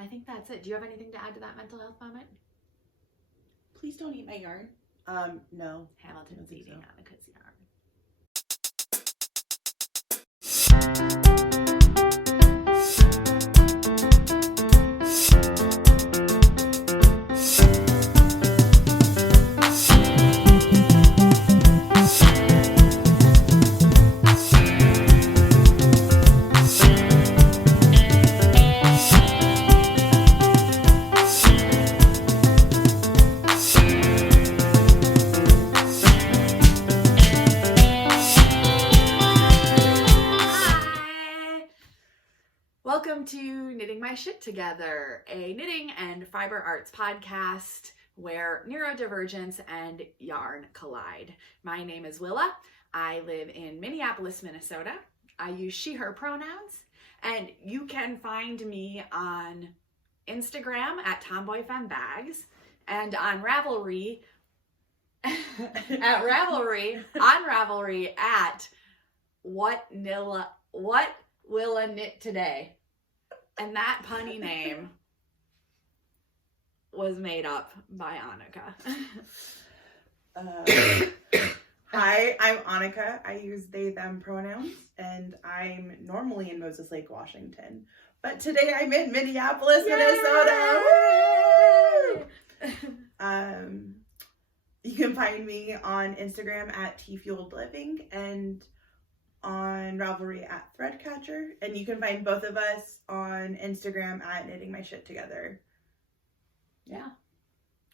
I think that's it. Do you have anything to add to that mental health moment? Please don't eat my yarn. No. Hamilton's eating Annika's yarn. Welcome to Knitting My Shit Together, a knitting and fiber arts podcast where neurodivergence and yarn collide. My name is Willa. I live in Minneapolis, Minnesota. I use she, her pronouns, and you can find me on Instagram at TomboyFemBags and on Ravelry at What Willa Knit Today. And that punny name was made up by Annika. Hi, I'm Annika. I use they, them pronouns, and I'm normally in Moses Lake, Washington. But today I'm in Minneapolis, Minnesota. You can find me on Instagram at tfueledliving and on Ravelry at Threadcatcher, and you can find both of us on Instagram at Knitting My Shit Together. Yeah,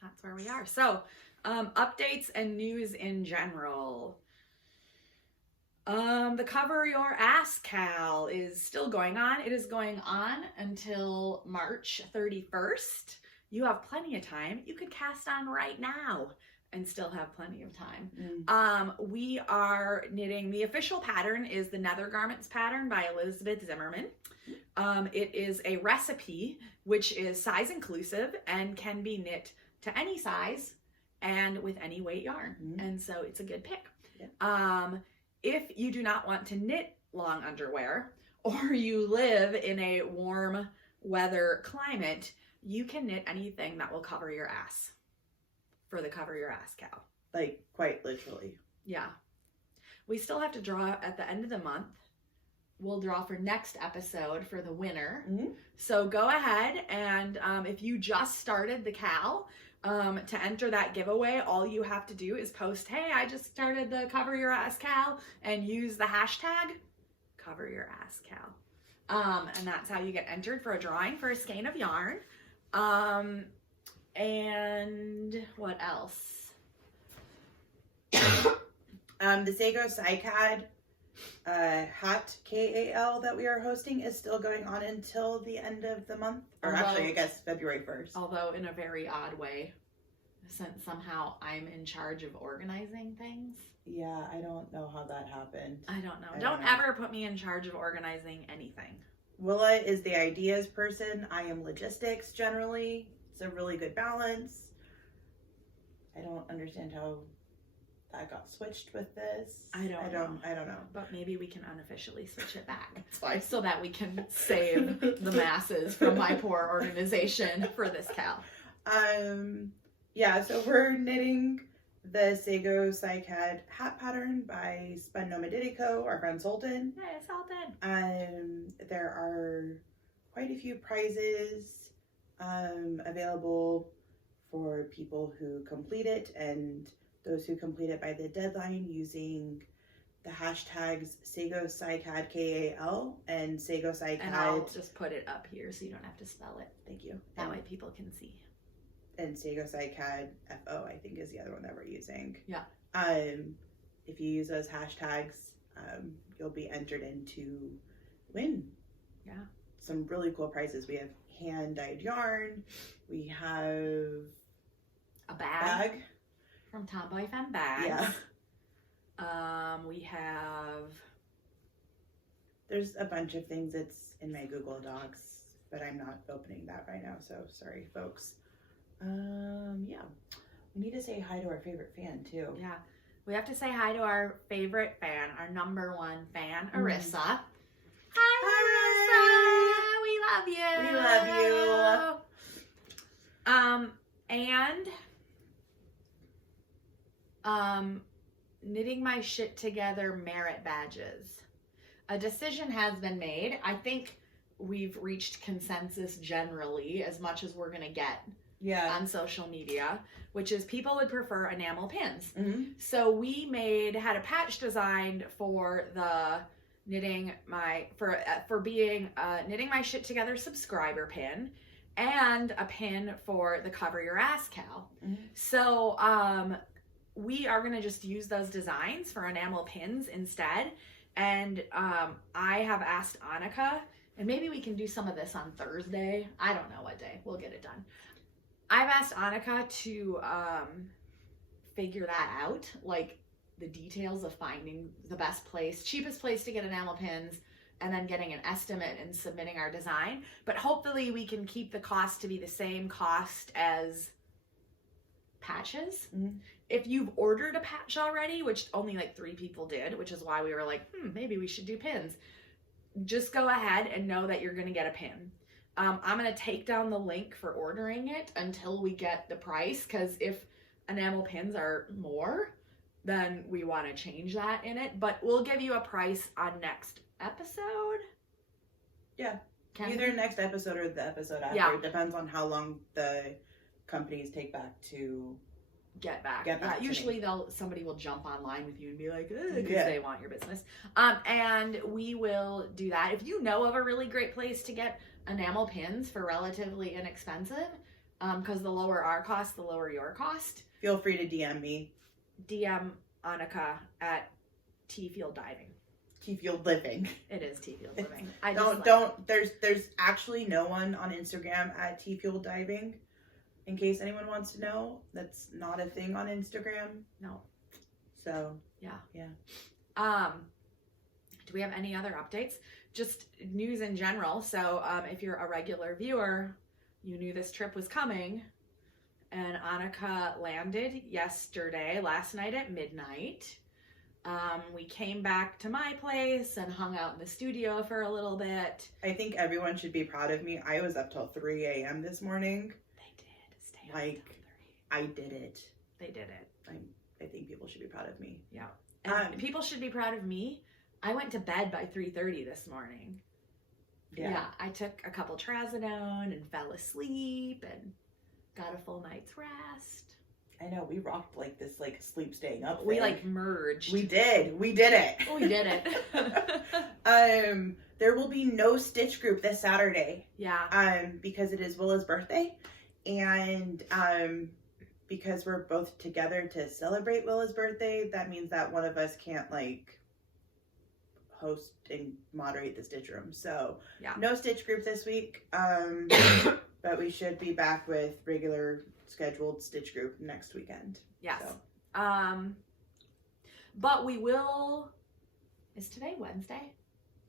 that's where we are. So, updates and news in general. The Cover Your Ass Cal is still going on. It is going on until March 31st. You have plenty of time. You could cast on right now and still have plenty of time. We are knitting, the official pattern is the Nether Garments pattern by Elizabeth Zimmerman. It is a recipe which is size inclusive and can be knit to any size and with any weight yarn. And so it's a good pick. Yeah. If you do not want to knit long underwear or you live in a warm weather climate, you can knit anything that will cover your ass. For the Cover Your Ass Cal. Like, quite literally. Yeah. We still have to draw at the end of the month. We'll draw for next episode for the winner. So go ahead and if you just started the Cal, to enter that giveaway, all you have to do is post, hey, I just started the Cover Your Ass Cal, and use the hashtag Cover Your Ass Cal. And that's how you get entered for a drawing for a skein of yarn. And what else? The Sago SciCAD hat KAL that we are hosting is still going on until the end of the month. Or actually, I guess February 1st. Although in a very odd way, since somehow I'm in charge of organizing things. Yeah, I don't know how that happened. I don't know. Don't ever put me in charge of organizing anything. Willa is the ideas person. I am logistics generally. It's a really good balance. I don't understand how that got switched with this. I don't know. But maybe we can unofficially switch it back. That's fine. So that we can save the masses from my poor organization for this Cal. Yeah, so we're knitting the Sago SciCAD hat pattern by Spun Nomadidico, our friend Sultan. Hey, Sultan. There are quite a few prizes available for people who complete it, and those who complete it by the deadline using the hashtags Sago SciCAD KAL and Sago SciCAD. And I'll just put it up here so you don't have to spell it. Thank you. That way people can see. And Sago SciCAD FO, I think, is the other one that we're using. Yeah. If you use those hashtags, you'll be entered in to win. Yeah. Some really cool prizes. We have hand-dyed yarn. We have a bag from Tomboy Femme Bags. Yeah. We have... There's a bunch of things that's in my Google Docs, but I'm not opening that right now, so sorry, folks. Yeah. We need to say hi to our favorite fan, too. Yeah. We have to say hi to our favorite fan, our #1 fan, Arissa. Hi, Arissa! We love you! We love you! And knitting my shit together merit badges. A decision has been made. I think we've reached consensus generally, as much as we're gonna get on social media, which is people would prefer enamel pins. So we had a patch designed for the knitting my shit together subscriber pin, and a pin for the cover your ass Cal. So we are gonna just use those designs for enamel pins instead. And I have asked Annika, and maybe we can do some of this on Thursday. I don't know what day. We'll get it done. I've asked Annika to figure that out, like the details of finding the best place, cheapest place to get enamel pins, and then getting an estimate and submitting our design. But hopefully we can keep the cost to be the same cost as patches. If you've ordered a patch already, which only like 3 people did, which is why we were like, maybe we should do pins. Just go ahead and know that you're going to get a pin. I'm going to take down the link for ordering it until we get the price, because if enamel pins are more, then we want to change that in it. But we'll give you a price on next episode. Yeah. Either next episode or the episode after. Yeah. It depends on how long the companies take back to get back. Usually somebody will jump online with you and be like, because they want your business. And we will do that. If you know of a really great place to get enamel pins for relatively inexpensive, because the lower our cost, the lower your cost, feel free to DM me. DM Annika at T-Field Diving. T-Field Living. It is T-Field Living. There's actually no one on Instagram at T-Field Diving. In case anyone wants to know, that's not a thing on Instagram. No. So, yeah. Do we have any other updates? Just news in general. So, if you're a regular viewer, you knew this trip was coming. And Annika landed last night at midnight. We came back to my place and hung out in the studio for a little bit. I think everyone should be proud of me. I was up till 3 a.m. this morning. I did it. They did it. I think people should be proud of me. Yeah. And people should be proud of me. I went to bed by 3:30 this morning. Yeah. I took a couple trazodone and fell asleep and got a full night's rest. I know, we rocked this sleep staying up thing. We merged. We did it. We did it. There will be no Stitch group this Saturday. Yeah. Because it is Willa's birthday. And because we're both together to celebrate Willa's birthday, that means that one of us can't host and moderate the Stitch room. So no Stitch group this week. But we should be back with regular scheduled Stitch group next weekend. Yes. So. But we will. Is today Wednesday?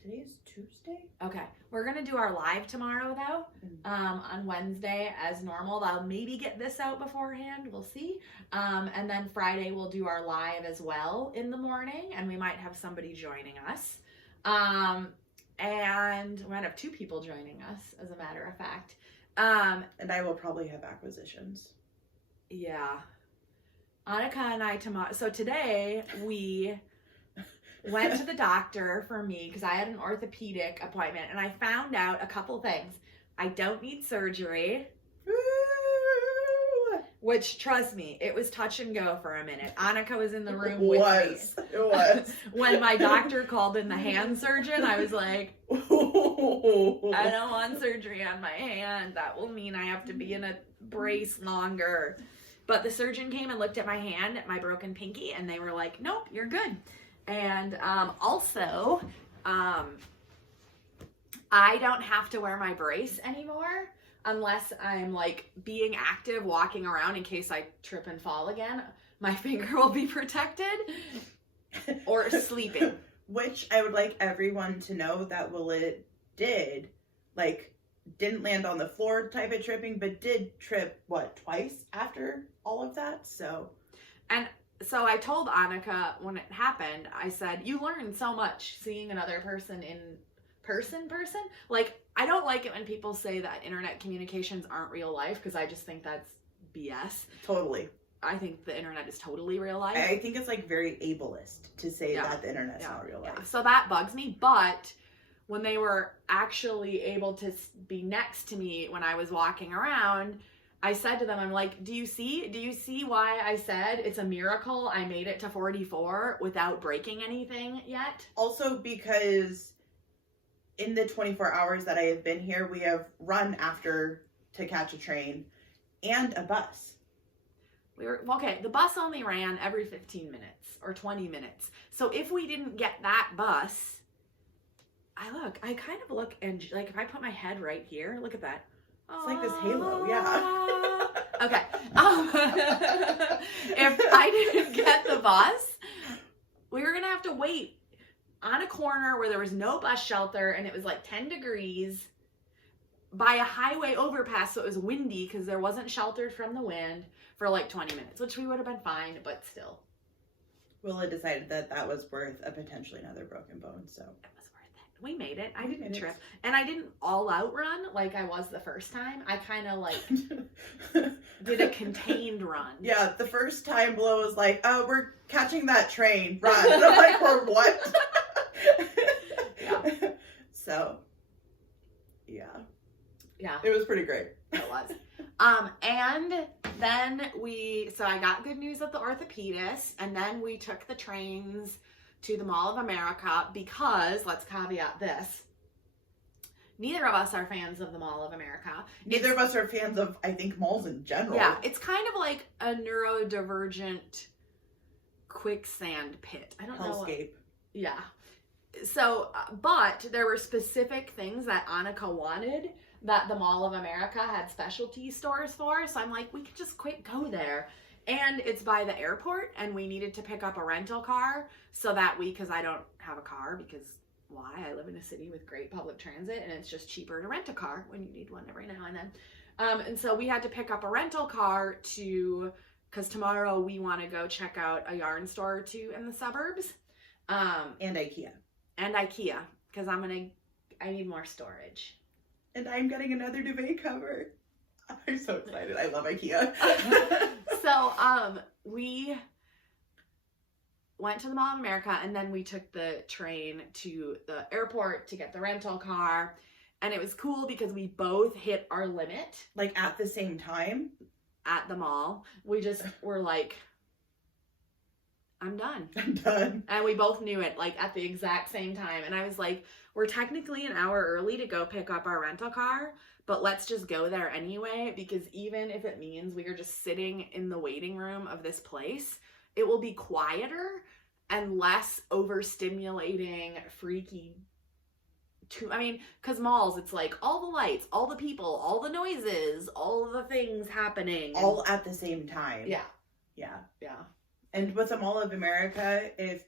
Today's Tuesday? Okay. We're going to do our live tomorrow, though, on Wednesday as normal. I'll maybe get this out beforehand. We'll see. And then Friday, we'll do our live as well in the morning, and we might have somebody joining us. And we might have 2 people joining us, as a matter of fact. And I will probably have acquisitions. Yeah. Annika and I tomorrow. So today, we went to the doctor for me because I had an orthopedic appointment, and I found out a couple things. I don't need surgery. Woo! Which, trust me, it was touch and go for a minute. Annika was in the room with me. It was. When my doctor called in the hand surgeon, I was like, I don't want surgery on my hand. That will mean I have to be in a brace longer. But the surgeon came and looked at my hand, at my broken pinky, and they were like, nope, you're good. And also, I don't have to wear my brace anymore unless I'm being active, walking around in case I trip and fall again. My finger will be protected, or sleeping. Which I would like everyone to know that Willa did. Didn't land on the floor type of tripping, but did trip, twice after all of that? So I told Annika when it happened, I said, you learn so much seeing another person in person. I don't like it when people say that internet communications aren't real life, because I just think that's BS. Totally. I think the internet is totally real life. I think it's like very ableist to say that the internet's not real life. Yeah. So that bugs me. But when they were actually able to be next to me when I was walking around, I said to them, I'm like, do you see why I said it's a miracle I made it to 44 without breaking anything yet? Also because in the 24 hours that I have been here, we have run after to catch a train and a bus. The bus only ran every 15 minutes or 20 minutes. So if we didn't get that bus, I kind of look, and like if I put my head right here, look at that. It's like this halo, yeah. Okay. If I didn't get the bus, we were going to have to wait on a corner where there was no bus shelter and it was like 10 degrees by a highway overpass, so it was windy because there wasn't sheltered from the wind, for like 20 minutes, which we would have been fine, but still. Willa decided that was worth a potentially another broken bone, so. It was worth it. We made it. I didn't trip. And I didn't all out run like I was the first time. I kind of like did a contained run. Yeah, the first time Willa was like, oh, we're catching that train, run. And I'm like, or what? Yeah. So, yeah. Yeah. It was pretty great. It was. And then so I got good news at the orthopedist, and then we took the trains to the Mall of America because, let's caveat this, neither of us are fans of the Mall of America. Neither of us are fans of, I think, malls in general. Yeah, it's kind of like a neurodivergent quicksand pit. I don't know. Hellscape. Yeah. So, but there were specific things that Annika wanted that the Mall of America had specialty stores for. So I'm like, we could just go there. And it's by the airport, and we needed to pick up a rental car so that because I don't have a car, because why? I live in a city with great public transit, and it's just cheaper to rent a car when you need one every now and then. And so we had to pick up a rental car because tomorrow we want to go check out a yarn store or two in the suburbs. And IKEA. And IKEA, because I need more storage. And I'm getting another duvet cover. I'm so excited. I love IKEA. So, we went to the Mall of America, and then we took the train to the airport to get the rental car. And it was cool because we both hit our limit. Like at the same time? At the mall. We just were like, I'm done. I'm done. And we both knew it, like, at the exact same time. And I was like, we're technically an hour early to go pick up our rental car, but let's just go there anyway, because even if it means we are just sitting in the waiting room of this place, it will be quieter and less overstimulating, freaky. Because malls, it's like all the lights, all the people, all the noises, all the things happening. All at the same time. Yeah. Yeah. Yeah. And with the Mall of America, if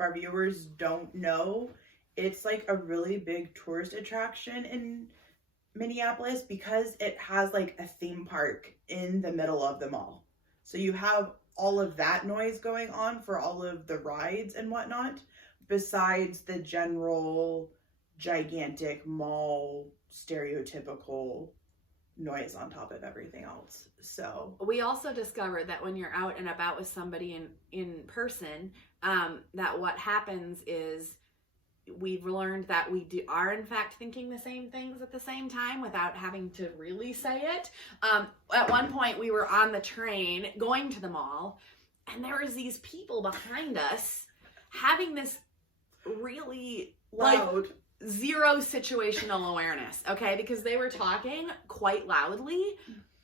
our viewers don't know, it's like a really big tourist attraction in Minneapolis because it has like a theme park in the middle of the mall. So you have all of that noise going on for all of the rides and whatnot, besides the general gigantic mall stereotypical noise on top of everything else. So we also discovered that when you're out and about with somebody in person, that what happens is we've learned that we are in fact thinking the same things at the same time without having to really say it. At one point we were on the train going to the mall, and there was these people behind us having this really loud, zero situational awareness, okay? Because they were talking quite loudly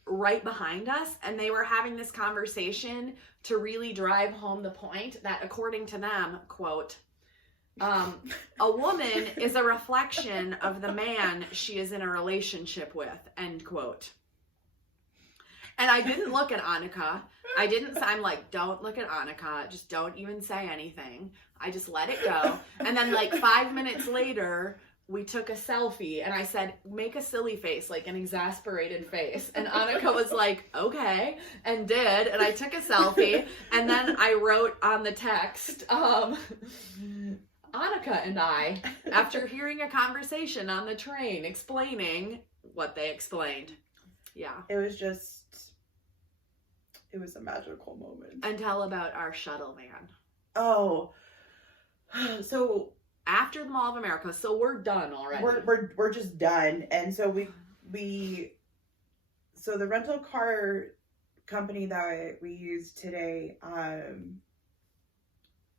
right behind us, and they were having this conversation to really drive home the point that, according to them, quote, a woman is a reflection of the man she is in a relationship with, end quote. And I didn't look at Annika. I'm like, don't look at Annika. Just don't even say anything. I just let it go. And then like 5 minutes later, we took a selfie, and I said, make a silly face, like an exasperated face. And Annika was like, okay, and did. And I took a selfie, and then I wrote on the text, Annika and I, after hearing a conversation on the train explaining what they explained. Yeah. It was a magical moment. And tell about our shuttle van. Oh, so after the Mall of America, so we're done already. We're just done, and so so the rental car company that we used today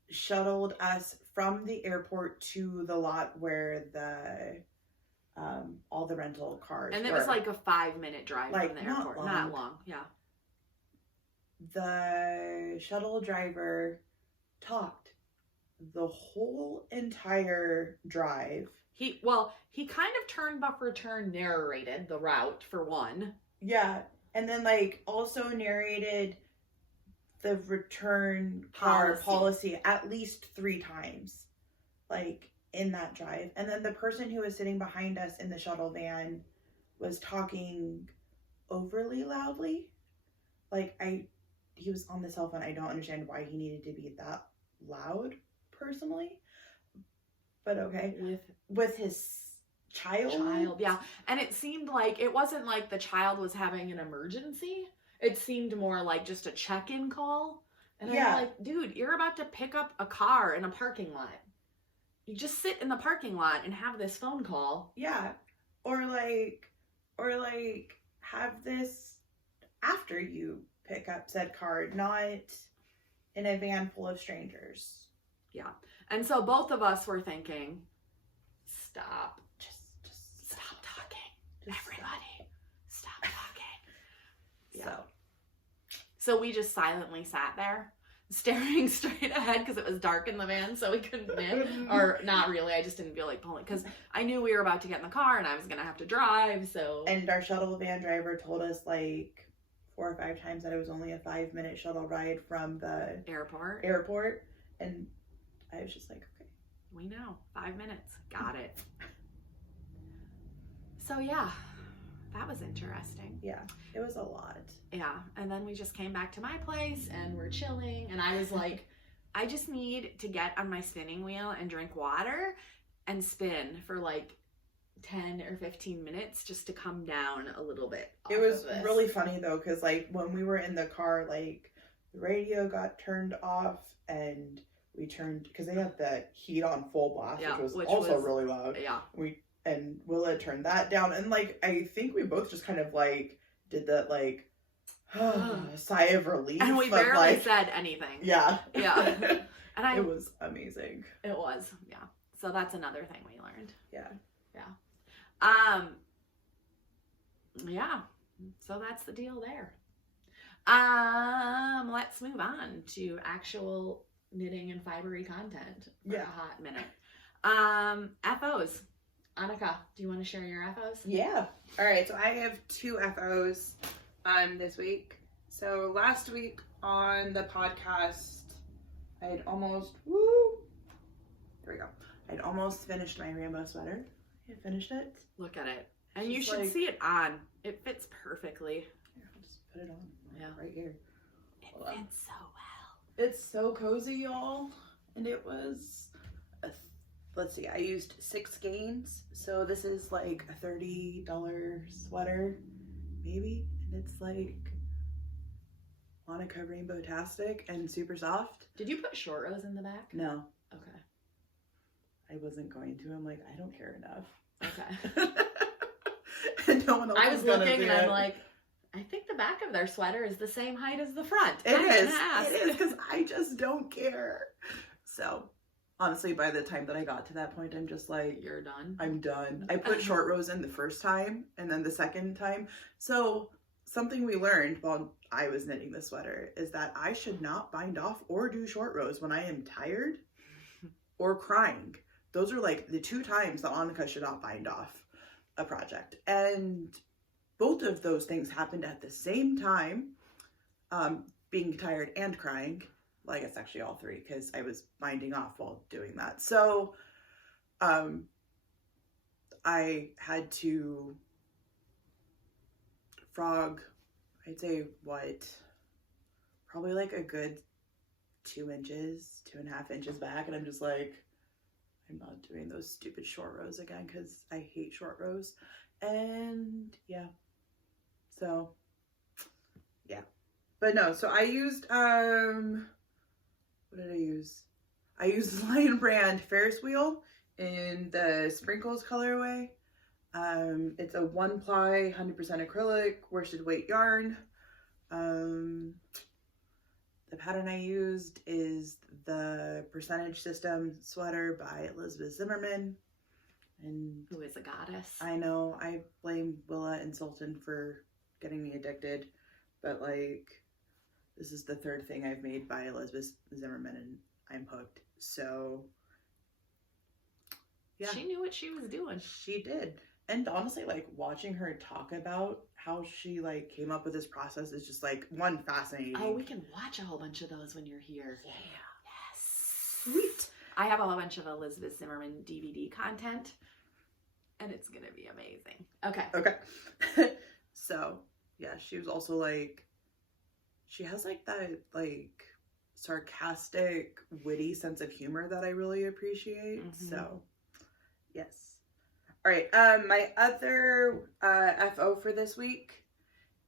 shuttled us from the airport to the lot where the all the rental cars and it were. was like a 5-minute drive from the airport. Not long. Yeah. The shuttle driver talked the whole entire drive. He kind of turn buffer turn narrated the route for one. Yeah, and then like also narrated the return car policy at least 3 times, like in that drive. And then the person who was sitting behind us in the shuttle van was talking overly loudly. Like he was on the cell phone. I don't understand why he needed to be that loud personally, but okay. With his child, yeah. And it seemed like it wasn't like the child was having an emergency. It seemed more like just a check-in call. And I'm like, dude, you're about to pick up a car in a parking lot. You just sit in the parking lot and have this phone call. Yeah. Or like have this after you pick up said car, not in a van full of strangers. Yeah. And so both of us were thinking, stop. Just stop talking. Everybody, stop talking. So we just silently sat there, staring straight ahead because it was dark in the van, so we couldn't nip. Or not really, I just didn't feel like pulling because I knew we were about to get in the car and I was going to have to drive, so. And our shuttle van driver told us like 4 or 5 times that it was only a 5-minute shuttle ride from the airport. And I was just like, okay. We know. 5 minutes. Got it. So yeah, that was interesting. Yeah, it was a lot. Yeah, and then we just came back to my place and we're chilling and I was like, I just need to get on my spinning wheel and drink water and spin for like 10 or 15 minutes just to come down a little bit. It was really funny though, because like when we were in the car, like the radio got turned off and we turned, because they had the heat on full blast, which was really loud. Yeah. And Willa turned that down, and like I think we both just kind of like did that like sigh of relief. And we barely said anything. Yeah. Yeah. And it was amazing. It was, yeah. So that's another thing we learned. Yeah. Yeah. Yeah. So that's the deal there. Let's move on to actual knitting and fibery content for a hot minute. FOs. Annika, do you want to share your FOs? Yeah. All right. So I have 2 FOs this week. So last week on the podcast, I had almost I'd almost finished my rainbow sweater. I finished it. Look at it. And you should see it on. It fits perfectly. Here, I'll just put it on right here. It fits so well. It's so cozy, y'all. And it was, let's see, I used 6 skeins. So this is like a $30 sweater, maybe. And it's like Monica Rainbow-tastic and super soft. Did you put short rows in the back? No. Okay. I wasn't going to. I'm like, I don't care enough. Okay. And no one else I was looking and I'm like, I think the back of their sweater is the same height as the front. It is because I just don't care. So honestly, by the time that I got to that point, I'm just like, you're done. I'm done. I put short rows in the first time and then the second time. So something we learned while I was knitting the sweater is that I should not bind off or do short rows when I am tired or crying. Those are like the 2 times that Annika should not bind off a project. And both of those things happened at the same time, being tired and crying. Well, I guess actually all 3, because I was binding off while doing that. So I had to frog, I'd say probably like a good 2 inches, 2.5 inches back. And I'm just like, I'm not doing those stupid short rows again because I hate short rows. And yeah, so yeah, but no, so I used what did I use? I used Lion Brand Ferris wheel in the Sprinkles colorway. It's a 1-ply 100% acrylic worsted weight yarn. The pattern I used is the Percentage System sweater by Elizabeth Zimmerman. And Who is a goddess. I know I blame Willa and Sultan for getting me addicted, but like this is the third thing I've made by Elizabeth Zimmerman and I'm hooked. So yeah. She knew what she was doing. She did. And honestly, like watching her talk about how she like came up with this process is just like one fascinating. Oh, we can watch a whole bunch of those when you're here. Yeah. Yes. Sweet. I have a whole bunch of Elizabeth Zimmerman DVD content, and it's gonna be amazing. Okay. Okay. So yeah, she was also like, she has like that like sarcastic, witty sense of humor that I really appreciate. Mm-hmm. So yes. All right, my other FO for this week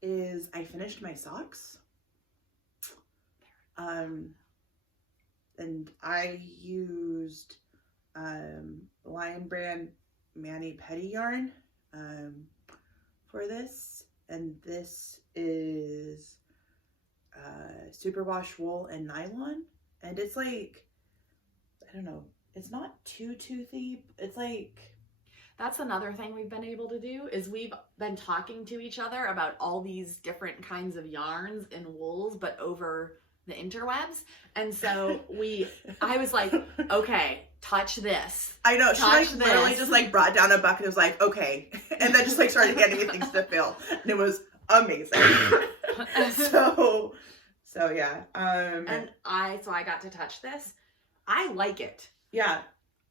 is I finished my socks. And I used Lion Brand Mani Petty yarn for this. And this is superwash wool and nylon. And it's like, I don't know, it's not too toothy. It's like... That's another thing we've been able to do is we've been talking to each other about all these different kinds of yarns and wools, but over the interwebs. And so I was like, okay, touch this. I know. She like Touch literally this. just like brought down a bucket and was like, okay. And then just like started handing me things to fill. And it was amazing. So yeah. And I got to touch this. I like it. Yeah,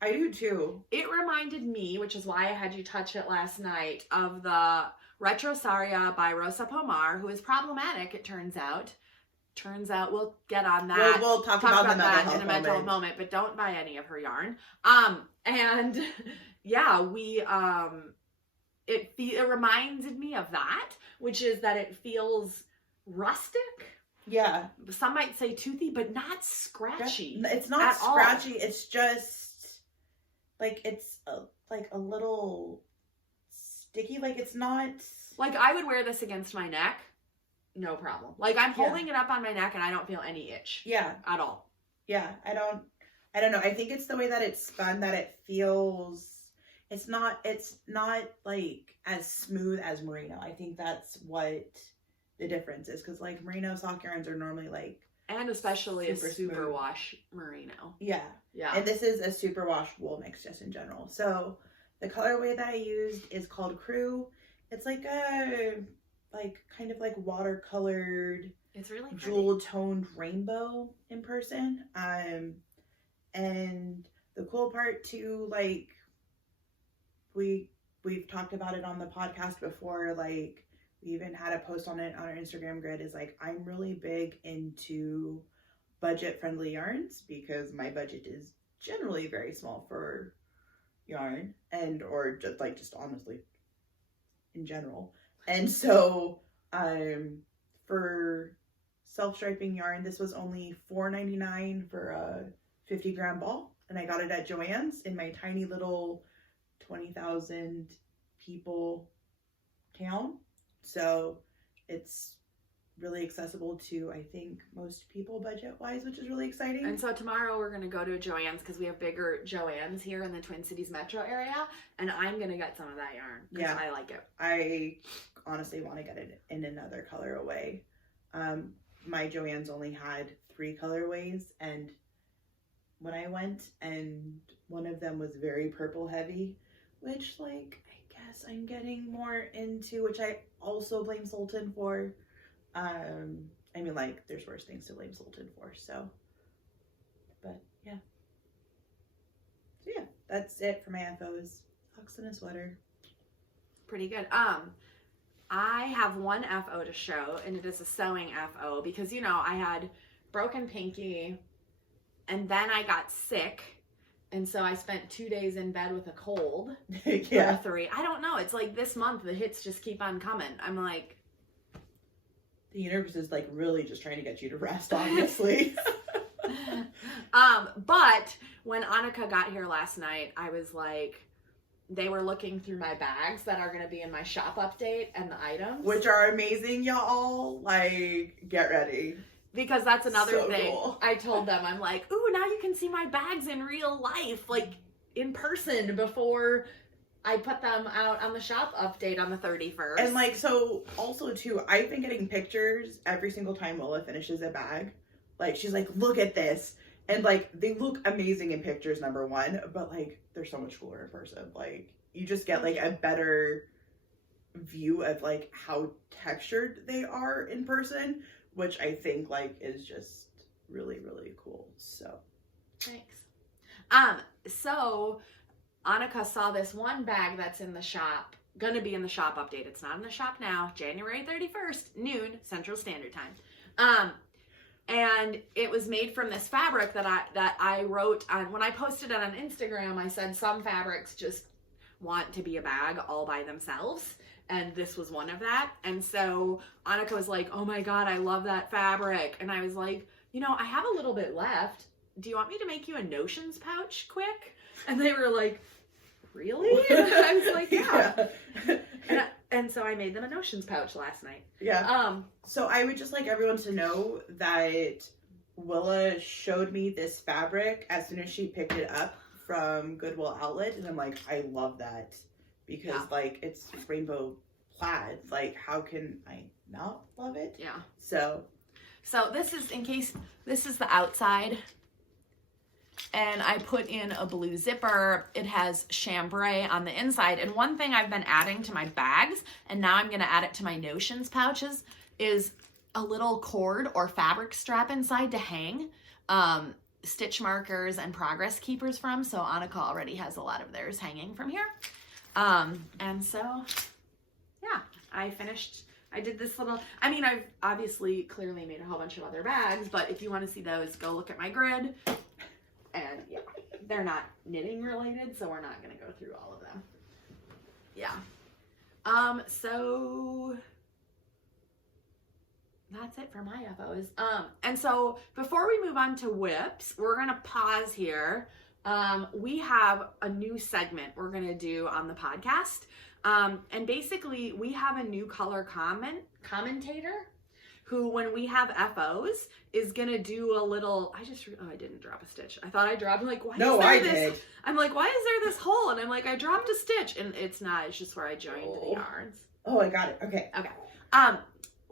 I do too. It reminded me, which is why I had you touch it last night, of the Retro Saria by Rosa Pomar, who is problematic, it turns out. We'll get on that. We'll talk about the mental health in a mental moment. moment, but don't buy any of her yarn. And yeah, it reminded me of that, which is that it feels rustic. Yeah. Some might say toothy, but not scratchy. It's not at all. scratchy. It's just like it's a little sticky. Like it's not. Like I would wear this against my neck, no problem. Like I'm holding it up on my neck and I don't feel any itch. Yeah. At all. Yeah. I don't know. I think it's the way that it's spun that it feels. It's not like as smooth as merino. I think that's what the difference is, because like merino sock yarns are normally like, and especially a super super smooth. wash merino. Yeah. And this is a superwash wool mix just in general. So the colorway that I used is called Crew. It's like a kind of like watercolored, it's really pretty. jewel toned rainbow in person. And the cool part too, like we've talked about it on the podcast before, like we even had a post on it on our Instagram grid, is like I'm really big into budget friendly yarns because my budget is generally very small for yarn or just honestly in general. And so for self-striping yarn, this was only $4.99 for a 50-gram ball, and I got it at Joann's in my tiny little 20,000 people town. So it's really accessible to, I think, most people budget-wise, which is really exciting. And so tomorrow we're going to go to Joann's because we have bigger Joann's here in the Twin Cities metro area, and I'm going to get some of that yarn because I like it. I honestly want to get it in another colorway. My Joann's only had 3 colorways, and when I went, and one of them was very purple heavy, which like I guess I'm getting more into, which I also blame Sultan for. I mean, like, there's worse things to blame Sultan for, so, but, yeah. So, yeah, that's it for my FOs. Socks and a sweater. Pretty good. I have one FO to show, and it is a sewing FO, because, you know, I had broken pinky, and then I got sick, And so I spent 2 days in bed with a cold. Yeah. Or 3. I don't know. It's like this month, the hits just keep on coming. I'm like... The universe is like really just trying to get you to rest, honestly. But when Annika got here last night, I was like, they were looking through my bags that are going to be in my shop update and the items. Which are amazing, y'all. Like, get ready. Because that's another thing. Cool. I told them, I'm like, ooh, now you can see my bags in real life, like in person before I put them out on the shop update on the 31st. And like, so also too, I've been getting pictures every single time Willa finishes a bag. Like, she's like, look at this. And like, they look amazing in pictures, number one, but like, they're so much cooler in person. Like, you just get like a better view of like how textured they are in person, which I think like is just really, really cool. So thanks. So Annika saw this one bag that's in the shop, gonna be in the shop update. It's not in the shop now, January 31st, noon, Central Standard Time. And it was made from this fabric that I wrote on, when I posted it on Instagram, I said some fabrics just want to be a bag all by themselves. And this was one of that. And so Annika was like, oh my God, I love that fabric. And I was like, you know, I have a little bit left. Do you want me to make you a notions pouch quick? And they were like, really? And I was like, yeah. And so I made them a notions pouch last night. yeah. So I would just like everyone to know that Willa showed me this fabric as soon as she picked it up from Goodwill Outlet. And I'm like, I love that. Because like it's rainbow plaid. Like, how can I not love it? Yeah. So this is, in case, this is the outside. And I put in a blue zipper. It has chambray on the inside. And one thing I've been adding to my bags, and now I'm going to add it to my notions pouches, is a little cord or fabric strap inside to hang stitch markers and progress keepers from. So Annika already has a lot of theirs hanging from here. And so, yeah, I did this little, I mean, I've obviously clearly made a whole bunch of other bags, but if you want to see those, go look at my grid. And yeah, they're not knitting related, so we're not going to go through all of them. Yeah. So that's it for my FOs. And so before we move on to whips, we're going to pause here. We have a new segment we're going to do on the podcast. And basically we have a new color commentator who, when we have FOs, is going to do a little, I didn't drop a stitch. I thought I dropped, I'm like, why no, is there I this? did. I'm like, why is there this hole? And I'm like, I dropped a stitch. And it's not, it's just where I joined the yarns. Oh, I got it. Okay. Okay.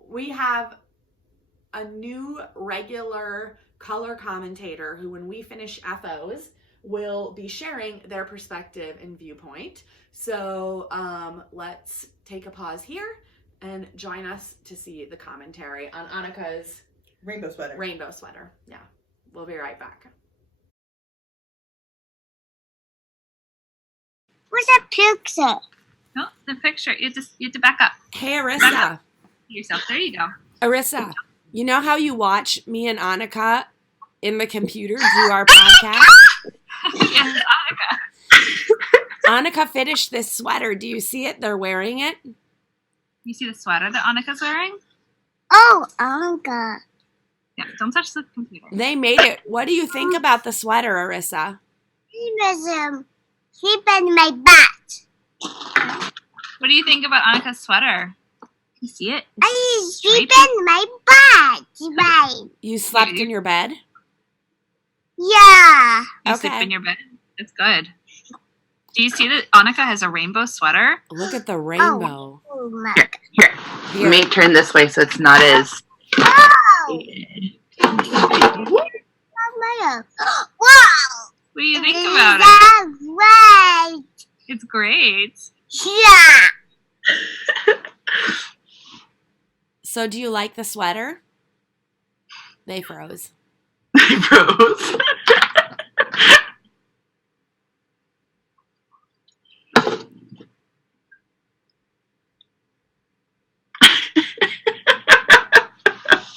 We have a new regular color commentator who, when we finish FOs, will be sharing their perspective and viewpoint. So let's take a pause here and join us to see the commentary on Annika's rainbow sweater. Yeah, we'll be right back. Where's that picture? No, the picture. You have to back up. Hey, Arissa. Yourself. There you go. Arissa, you know how you watch me and Annika in the computer do our podcast? Yes, Annika. Annika finished this sweater. Do you see it? They're wearing it. You see the sweater that Annika's wearing? Oh, Annika. Yeah, don't touch the computer. They made it. What do you think about the sweater, Arissa? He was sleeping my butt. What do you think about Annika's sweater? You see it? I sleeping my butt. Right. You slept in your bed? Yeah. You Okay. sleep in your bed. It's good. Do you see that Annika has a rainbow sweater? Look at the rainbow. Oh my. Here. Here. You may turn this way so it's not as... Oh. Wow. What do you think about it? That's right. It's great. Yeah. So do you like the sweater? They froze. They froze.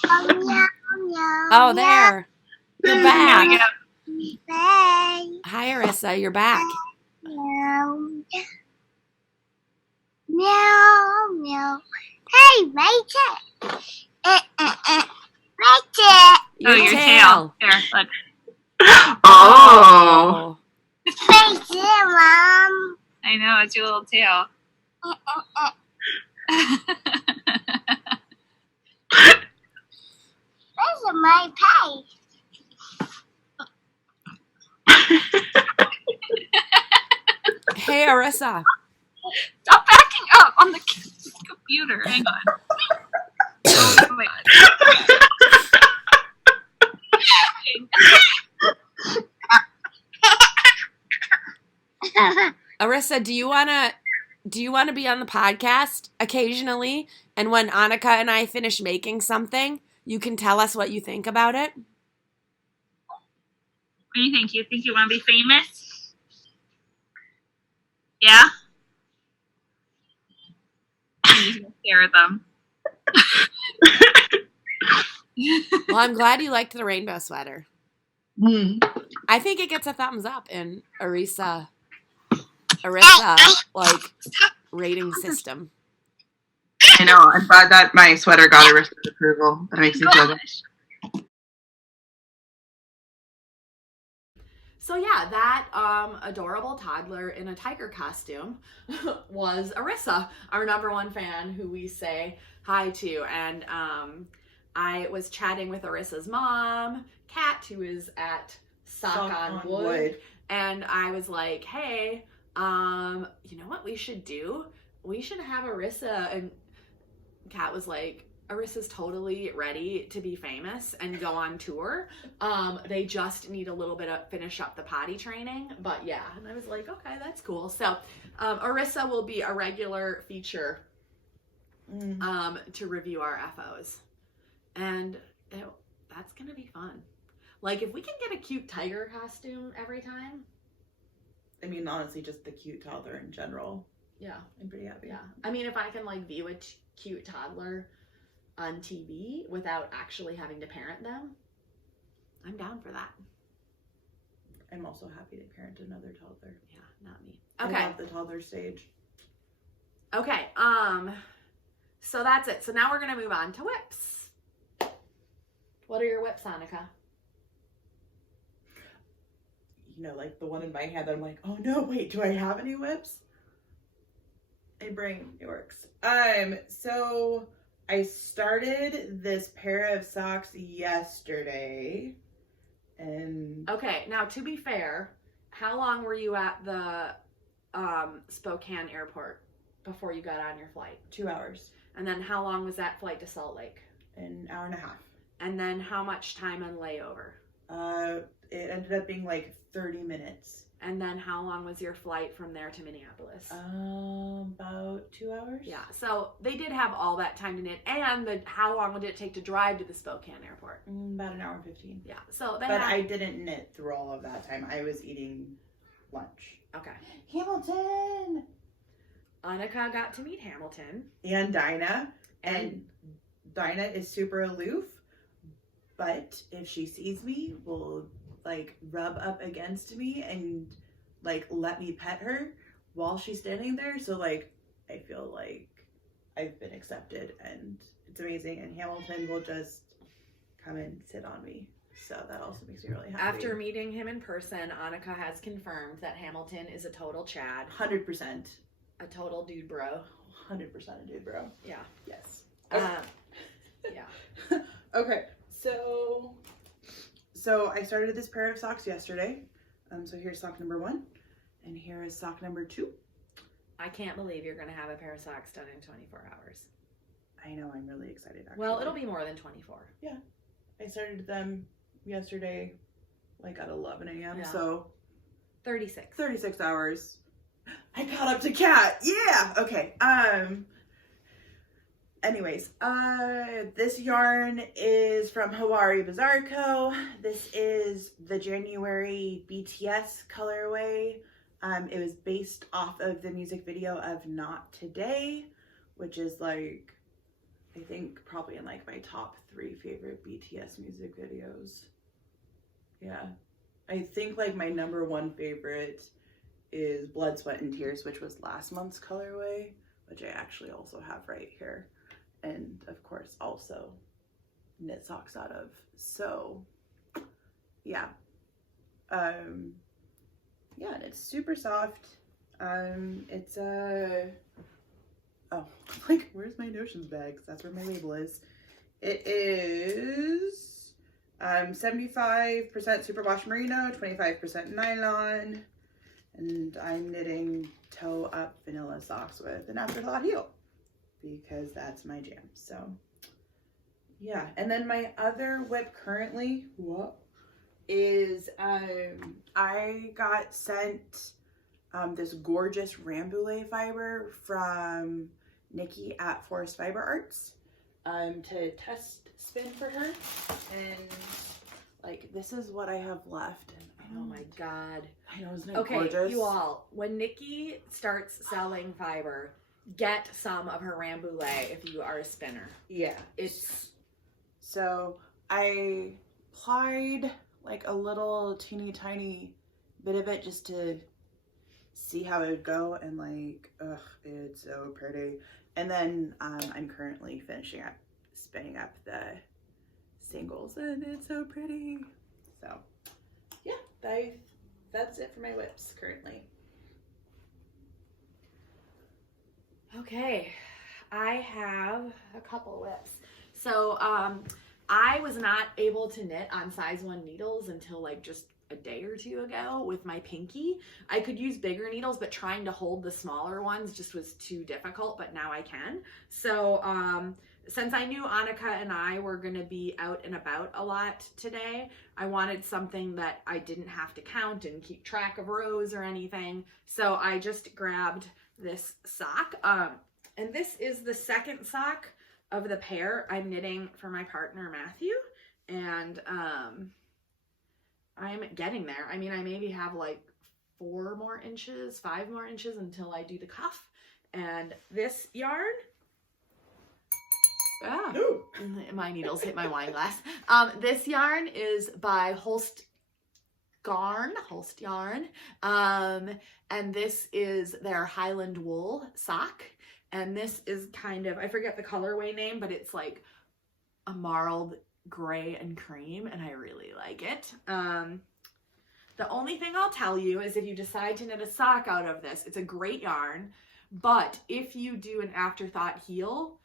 Oh, yeah. Oh, there. You're There we back. go. Bye. Hi, Arissa. You're back. Meow. Meow, meow. Hey, Rachel. Rachel. Your tail. Here, look. Oh. Rachel, Mom. I know, it's your little tail. Where's my pie? Hey, Arissa. Stop backing up on the computer. Hang on. Oh my God. Arissa, do you wanna be on the podcast occasionally? And when Annika and I finish making something, you can tell us what you think about it. What do you think? You think you want to be famous? Yeah? You can stare at them. Well, I'm glad you liked the rainbow sweater. I think it gets a thumbs up in Arissa like rating system. I know. I'm glad that my sweater got Arissa's approval. That makes me feel good. So yeah, that adorable toddler in a tiger costume was Arissa, our #1 fan who we say hi to. And I was chatting with Arissa's mom, Kat, who is at Sock on Wood. And I was like, hey, you know what we should do? We should have Arissa. And Kat was like, Arissa's totally ready to be famous and go on tour. They just need a little bit of finish up the potty training, but yeah. And I was like, okay, that's cool. So Arissa will be a regular feature to review our FOs, and that's gonna be fun. Like if we can get a cute tiger costume every time. I mean, honestly, just the cute toddler in general. Yeah, I'm pretty happy. yeah. I mean, if I can like view a cute toddler on TV without actually having to parent them, I'm down for that. I'm also happy to parent another toddler. Yeah, not me. I Okay. love the toddler stage. Okay. So that's it. So now we're gonna move on to whips. What are your whips, Annika? You know, like the one in my hand that I'm like, oh no, wait, do I have any whips? My brain, it works. So I started this pair of socks yesterday, and Okay, now to be fair, how long were you at the Spokane airport before you got on your flight? 2 hours, And then how long was that flight to Salt Lake? an hour and a half. And then how much time on layover? It ended up being like 30 minutes. And then how long was your flight from there to Minneapolis? About 2 hours. Yeah, so they did have all that time to knit. And how long would it take to drive to the Spokane airport? About an hour and 15. Yeah, so they But had... I didn't knit through all of that time. I was eating lunch. Okay. Hamilton! Annika got to meet Hamilton. And Dinah. And Dinah is super aloof. But if she sees me, will like rub up against me and like let me pet her while she's standing there. So like I feel like I've been accepted and it's amazing. And Hamilton will just come and sit on me. So that also makes me really happy. After meeting him in person, Annika has confirmed that Hamilton is a total Chad. 100%. A total dude bro. 100% a dude, bro. Yeah. Yes. Yeah. Okay. So I started this pair of socks yesterday. So here's sock number 1. And here is sock number 2. I can't believe you're going to have a pair of socks done in 24 hours. I know, I'm really excited actually. Well, it'll be more than 24. Yeah. I started them yesterday, like at 11 a.m. Yeah. So 36. 36 hours. I caught up to Kat. Yeah. Okay. Anyways, this yarn is from Hawari Bazaar Co. This is the January BTS colorway. It was based off of the music video of Not Today, which is like, I think probably in like my top 3 favorite BTS music videos. Yeah. I think like my number one favorite is Blood, Sweat, and Tears, which was last month's colorway, which I actually also have right here. And of course also knit socks out of. So yeah. Yeah, and it's super soft. It's a oh, like where's my notions bag? 'Cause that's where my label is. It is 75% superwash merino, 25% nylon, and I'm knitting toe up vanilla socks with an afterthought heel because that's my jam. So yeah, and then my other whip currently is I got sent this gorgeous Rambouillet fiber from Nikki at Forest Fiber Arts to test spin for her, and like this is what I have left. And Oh my god. I know, isn't it Okay, gorgeous? you all, when Nikki starts selling fiber, get some of her Rambouillet if you are a spinner. Yeah, It's so I applied like a little teeny tiny bit of it just to see how it would go, and like, ugh, it's so pretty. And then I'm currently finishing up spinning up the singles, and it's so pretty. So yeah, that's it for my whips currently. okay. I have a couple whips. So I was not able to knit on size 1 needles until like just a day or two ago with my pinky. I could use bigger needles, but trying to hold the smaller ones just was too difficult, but now I can. So since I knew Annika and I were going to be out and about a lot today, I wanted something that I didn't have to count and keep track of rows or anything. So I just grabbed this sock. And this is the second sock of the pair I'm knitting for my partner Matthew, and I'm getting there. I mean, I maybe have like 5 more inches until I do the cuff. And this yarn, my needles hit my wine glass. This yarn is by Holst Yarn, and this is their Highland wool sock. And this is kind of, I forget the colorway name, but it's like a marled gray and cream, and I really like it. The only thing I'll tell you is if you decide to knit a sock out of this, it's a great yarn, but if you do an afterthought heel,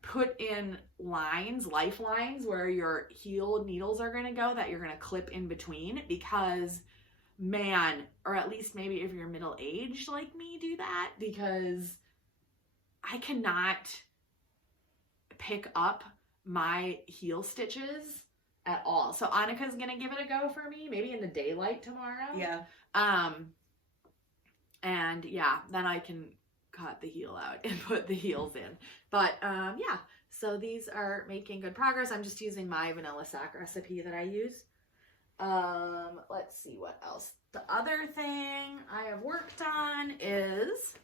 put in lines, lifelines, where your heel needles are going to go that you're going to clip in between, because man, or at least maybe if you're middle-aged like me, do that, because I cannot pick up my heel stitches at all. So Annika's gonna give it a go for me, maybe in the daylight tomorrow. Yeah. And yeah, then I can cut the heel out and put the heels in. But yeah, so these are making good progress. I'm just using my vanilla sock recipe that I use. Let's see what else. The other thing I have worked on is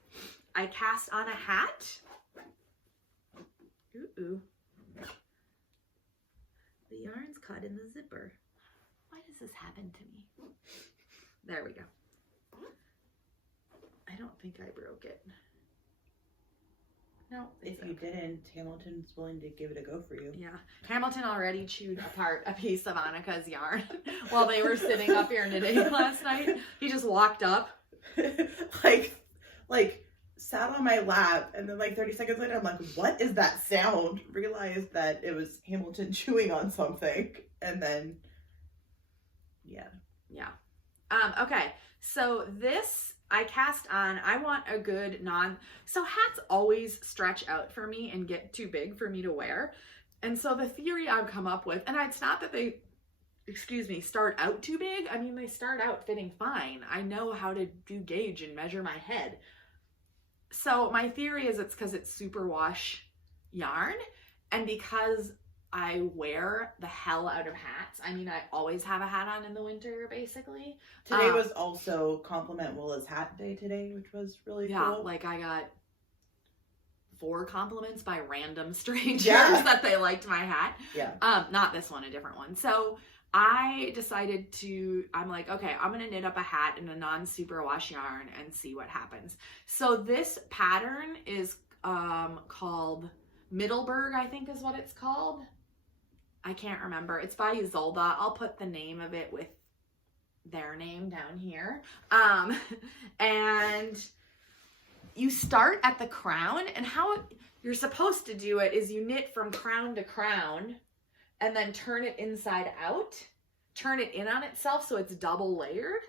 I cast on a hat. Ooh. The yarn's caught in the zipper. Why does this happen to me? There we go. I don't think I broke it. No, If you didn't, Hamilton's willing to give it a go for you. Yeah. Hamilton already chewed apart a piece of Annika's yarn while they were sitting up here knitting last night. He just walked up. like sat on my lap, and then like 30 seconds later I'm like, what is that sound? Realized that it was Hamilton chewing on something, and then yeah. Okay, so this I cast on. I want a good so hats always stretch out for me and get too big for me to wear, and so the theory I've come up with, and it's not that they start out too big. I mean, they start out fitting fine. I know how to do gauge and measure my head. So my theory is it's because it's superwash yarn, and because I wear the hell out of hats. I mean, I always have a hat on in the winter, basically. Today was also Compliment Willa's hat day today, which was really cool. Like I got 4 compliments by random strangers Yeah. that they liked my hat. Yeah. Not this one, a different one. So I decided I'm like, okay, I'm going to knit up a hat in a non-superwash yarn and see what happens. So this pattern is called Middleburg, I think is what it's called. I can't remember. It's by Isolda. I'll put the name of it with their name down here. And you start at the crown, and how you're supposed to do it is you knit from crown to crown and then turn it inside out, turn it in on itself so it's double layered.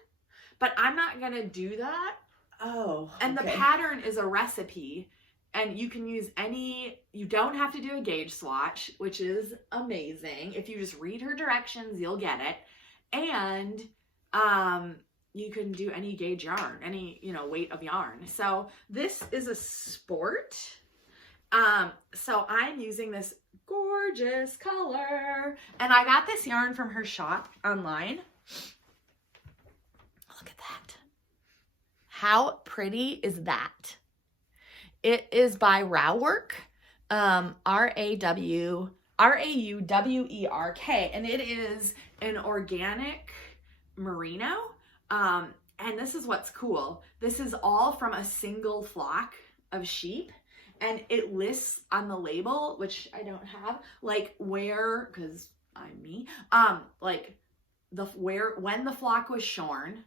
But I'm not going to do that. Oh. And the pattern is a recipe, and you can use you don't have to do a gauge swatch, which is amazing. If you just read her directions, you'll get it. And you can do any gauge yarn, any, weight of yarn. So this is a sport. So I'm using this gorgeous color, and I got this yarn from her shop online. Look at that. How pretty is that? It is by Rauwerk, Rauwerk, and it is an organic merino. And this is what's cool. This is all from a single flock of sheep. And it lists on the label, which I don't have, like where, because I'm me, like when the flock was shorn,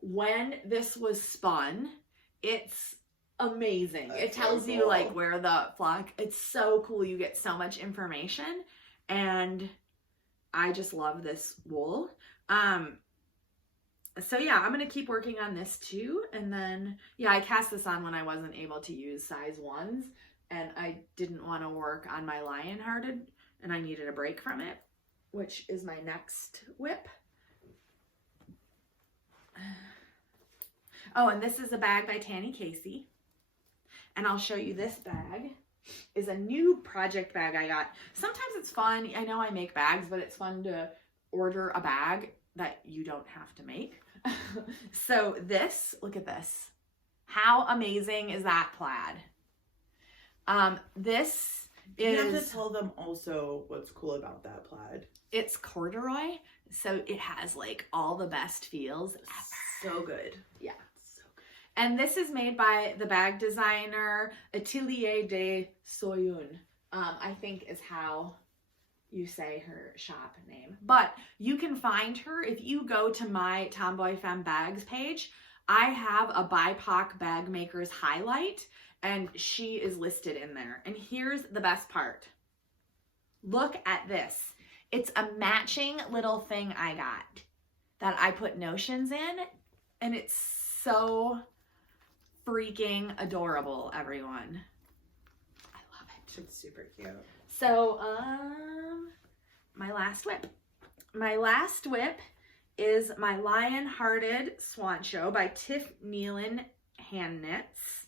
when this was spun. It's amazing. It tells you like where the flock, it's so cool. You get so much information, and I just love this wool. So yeah, I'm going to keep working on this too. And then, yeah, I cast this on when I wasn't able to use size 1s, and I didn't want to work on my Lionhearted, and I needed a break from it, which is my next whip. Oh, and this is a bag by Tanny Casey. And I'll show you this bag. Is a new project bag I got. Sometimes it's fun. I know I make bags, but it's fun to order a bag that you don't have to make. So this, look at this. How amazing is that plaid? This is... You have to tell them also what's cool about that plaid. It's corduroy, so it has like all the best feels ever. So good. Yeah. So good. And this is made by the bag designer Atelier de Soyun. I think is how you say her shop name. But you can find her if you go to my Tomboy Femme Bags page. I have a BIPOC bag makers highlight, and she is listed in there. And here's the best part. Look at this. It's a matching little thing I got that I put notions in, and it's so freaking adorable, everyone. I love it. It's super cute. So, my last whip. My last whip is my Lion-Hearted Swan Show by Tiff Nealon Hand Knits.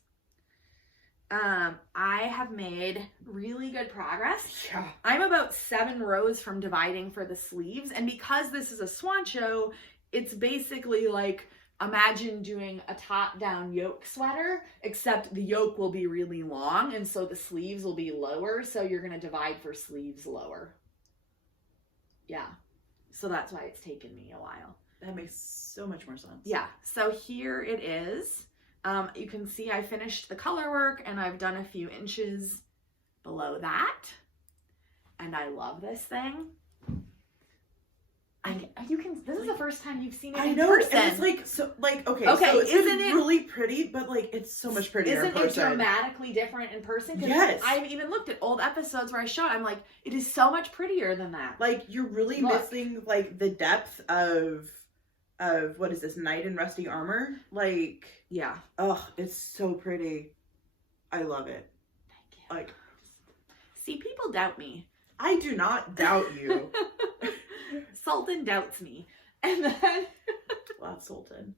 I have made really good progress. Yeah. I'm about 7 rows from dividing for the sleeves, and because this is a swan show, it's basically like, imagine doing a top-down yoke sweater, except the yoke will be really long, and so the sleeves will be lower, so you're going to divide for sleeves lower. Yeah, so that's why it's taken me a while. That makes so much more sense. Yeah, so here it is. You can see I finished the color work, and I've done a few inches below that, and I love this thing. This is the first time you've seen it in person. And it's like, so, like, okay, Okay, so it's isn't it really pretty, but like, it's so much prettier in Isn't it person. dramatically different in person? 'Cause Yes. I've even looked at old episodes where I show it. I'm like, it is so much prettier than that. Like, you're really Look. missing like the depth of what is this, Knight in Rusty Armor? Like, Yeah. oh, it's so pretty. I love it. Thank you. Like, See, people doubt me. I do not doubt you. Sultan doubts me. And then, Wow, Sultan.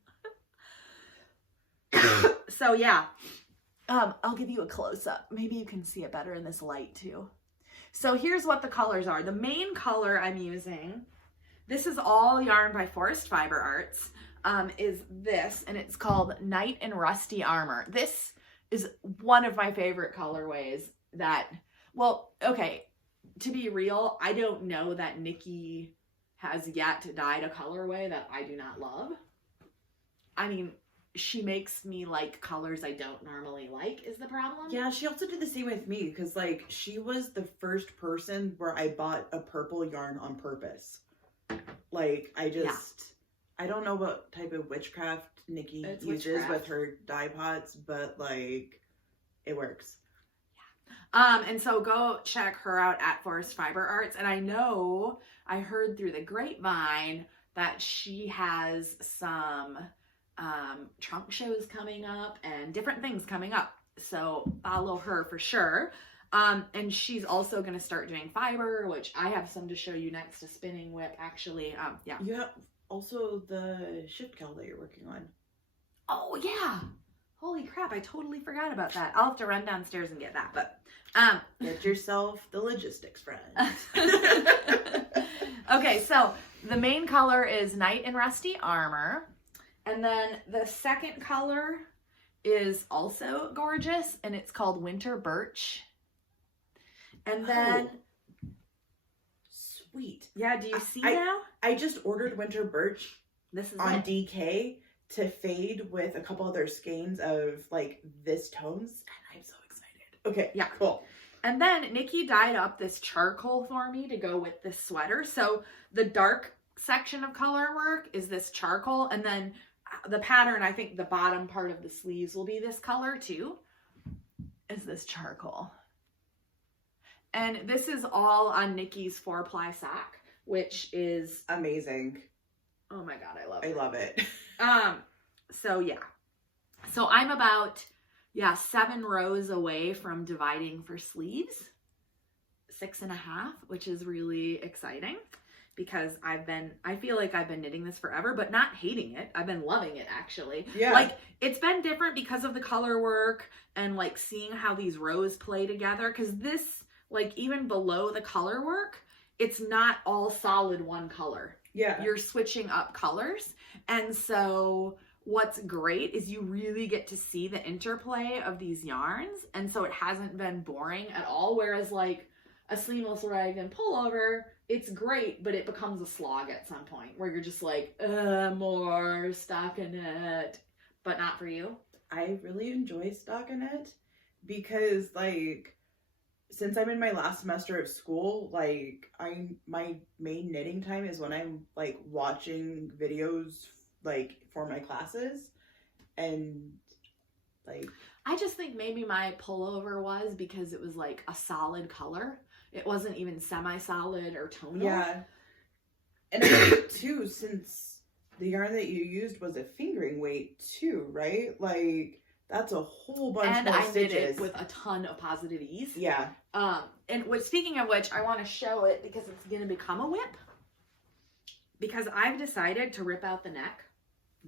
so yeah, I'll give you a close-up. Maybe you can see it better in this light too. So here's what the colors are. The main color I'm using, this is all yarn by Forest Fiber Arts, is this, and it's called Knight in Rusty Armor. This is one of my favorite colorways that, well, okay, to be real, I don't know that Nikki has yet dyed a colorway that I do not love. I mean, she makes me like colors I don't normally like is the problem. Yeah, she also did the same with me because, like, she was the first person where I bought a purple yarn on purpose. Like, I don't know what type of witchcraft Nikki uses with her dye pots, but, like, it works. Yeah. And so go check her out at Forest Fiber Arts. And I know I heard through the grapevine that she has some trunk shows coming up and different things coming up. So follow her for sure. And she's also going to start doing fiber, which I have some to show you next to Spinning Whip, actually. Yeah. You have also the shift cowl that you're working on. Oh, yeah. Holy crap, I totally forgot about that. I'll have to run downstairs and get that. But get yourself the logistics friend. Okay, so the main color is Knight in Rusty Armor. And then the second color is also gorgeous, and it's called Winter Birch. And then... Sweet. Yeah, do you see now? I just ordered Winter Birch This is on it. DK to fade with a couple other skeins of, like, this tones. And I'm so excited. Okay, Yeah. cool. And then Nikki dyed up this charcoal for me to go with this sweater. So the dark section of color work is this charcoal, and then the pattern, I think the bottom part of the sleeves will be this color too, is this charcoal. And this is all on Nikki's 4-ply sock, which is Amazing. oh my god, I love I it. love it. So yeah. So I'm about 7 rows away from dividing for sleeves. 6.5, which is really exciting. Because I feel like I've been knitting this forever, but not hating it. I've been loving it, actually. Yeah. Like, it's been different because of the color work and, like, seeing how these rows play together. Because this, like, even below the color work, it's not all solid one color. Yeah. You're switching up colors. And so what's great is you really get to see the interplay of these yarns. And so it hasn't been boring at all. Whereas, like, a sleeveless rag and pullover, it's great, but it becomes a slog at some point where you're just like, more stockinette, but not for you. I really enjoy stockinette because, like, since I'm in my last semester of school, like, my main knitting time is when I'm, like, watching videos, like, for my classes, and, like... I just think maybe my pullover was because it was, like, a solid color. It wasn't even semi-solid or tonal. Yeah. And I think, too, since the yarn that you used was a fingering weight, too, right? Like, that's a whole bunch and more I stitches. knit it with a ton of positive ease. Yeah. And speaking of which, I want to show it because it's going to become a whip. Because I've decided to rip out the neck.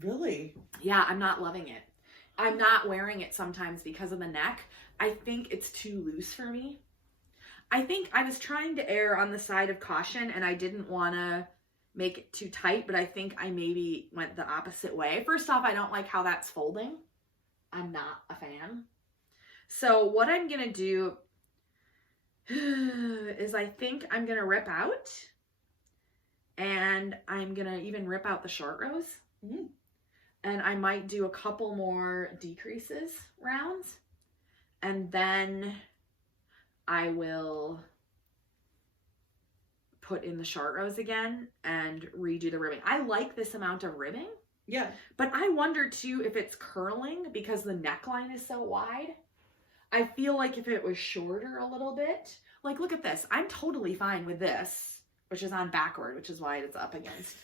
Really? Yeah, I'm not loving it. I'm not wearing it sometimes because of the neck. I think it's too loose for me. I think I was trying to err on the side of caution and I didn't want to make it too tight, but I think I maybe went the opposite way. First off, I don't like how that's folding. I'm not a fan. So what I'm going to do is I think I'm going to rip out, and I'm going to even rip out the short rows. Mm. And I might do a couple more decreases rounds, and then I will put in the short rows again and redo the ribbing. I like this amount of ribbing. Yeah. But I wonder too if it's curling because the neckline is so wide. I feel like if it was shorter a little bit, like look at this. I'm totally fine with this, which is on backward, which is why it's up against.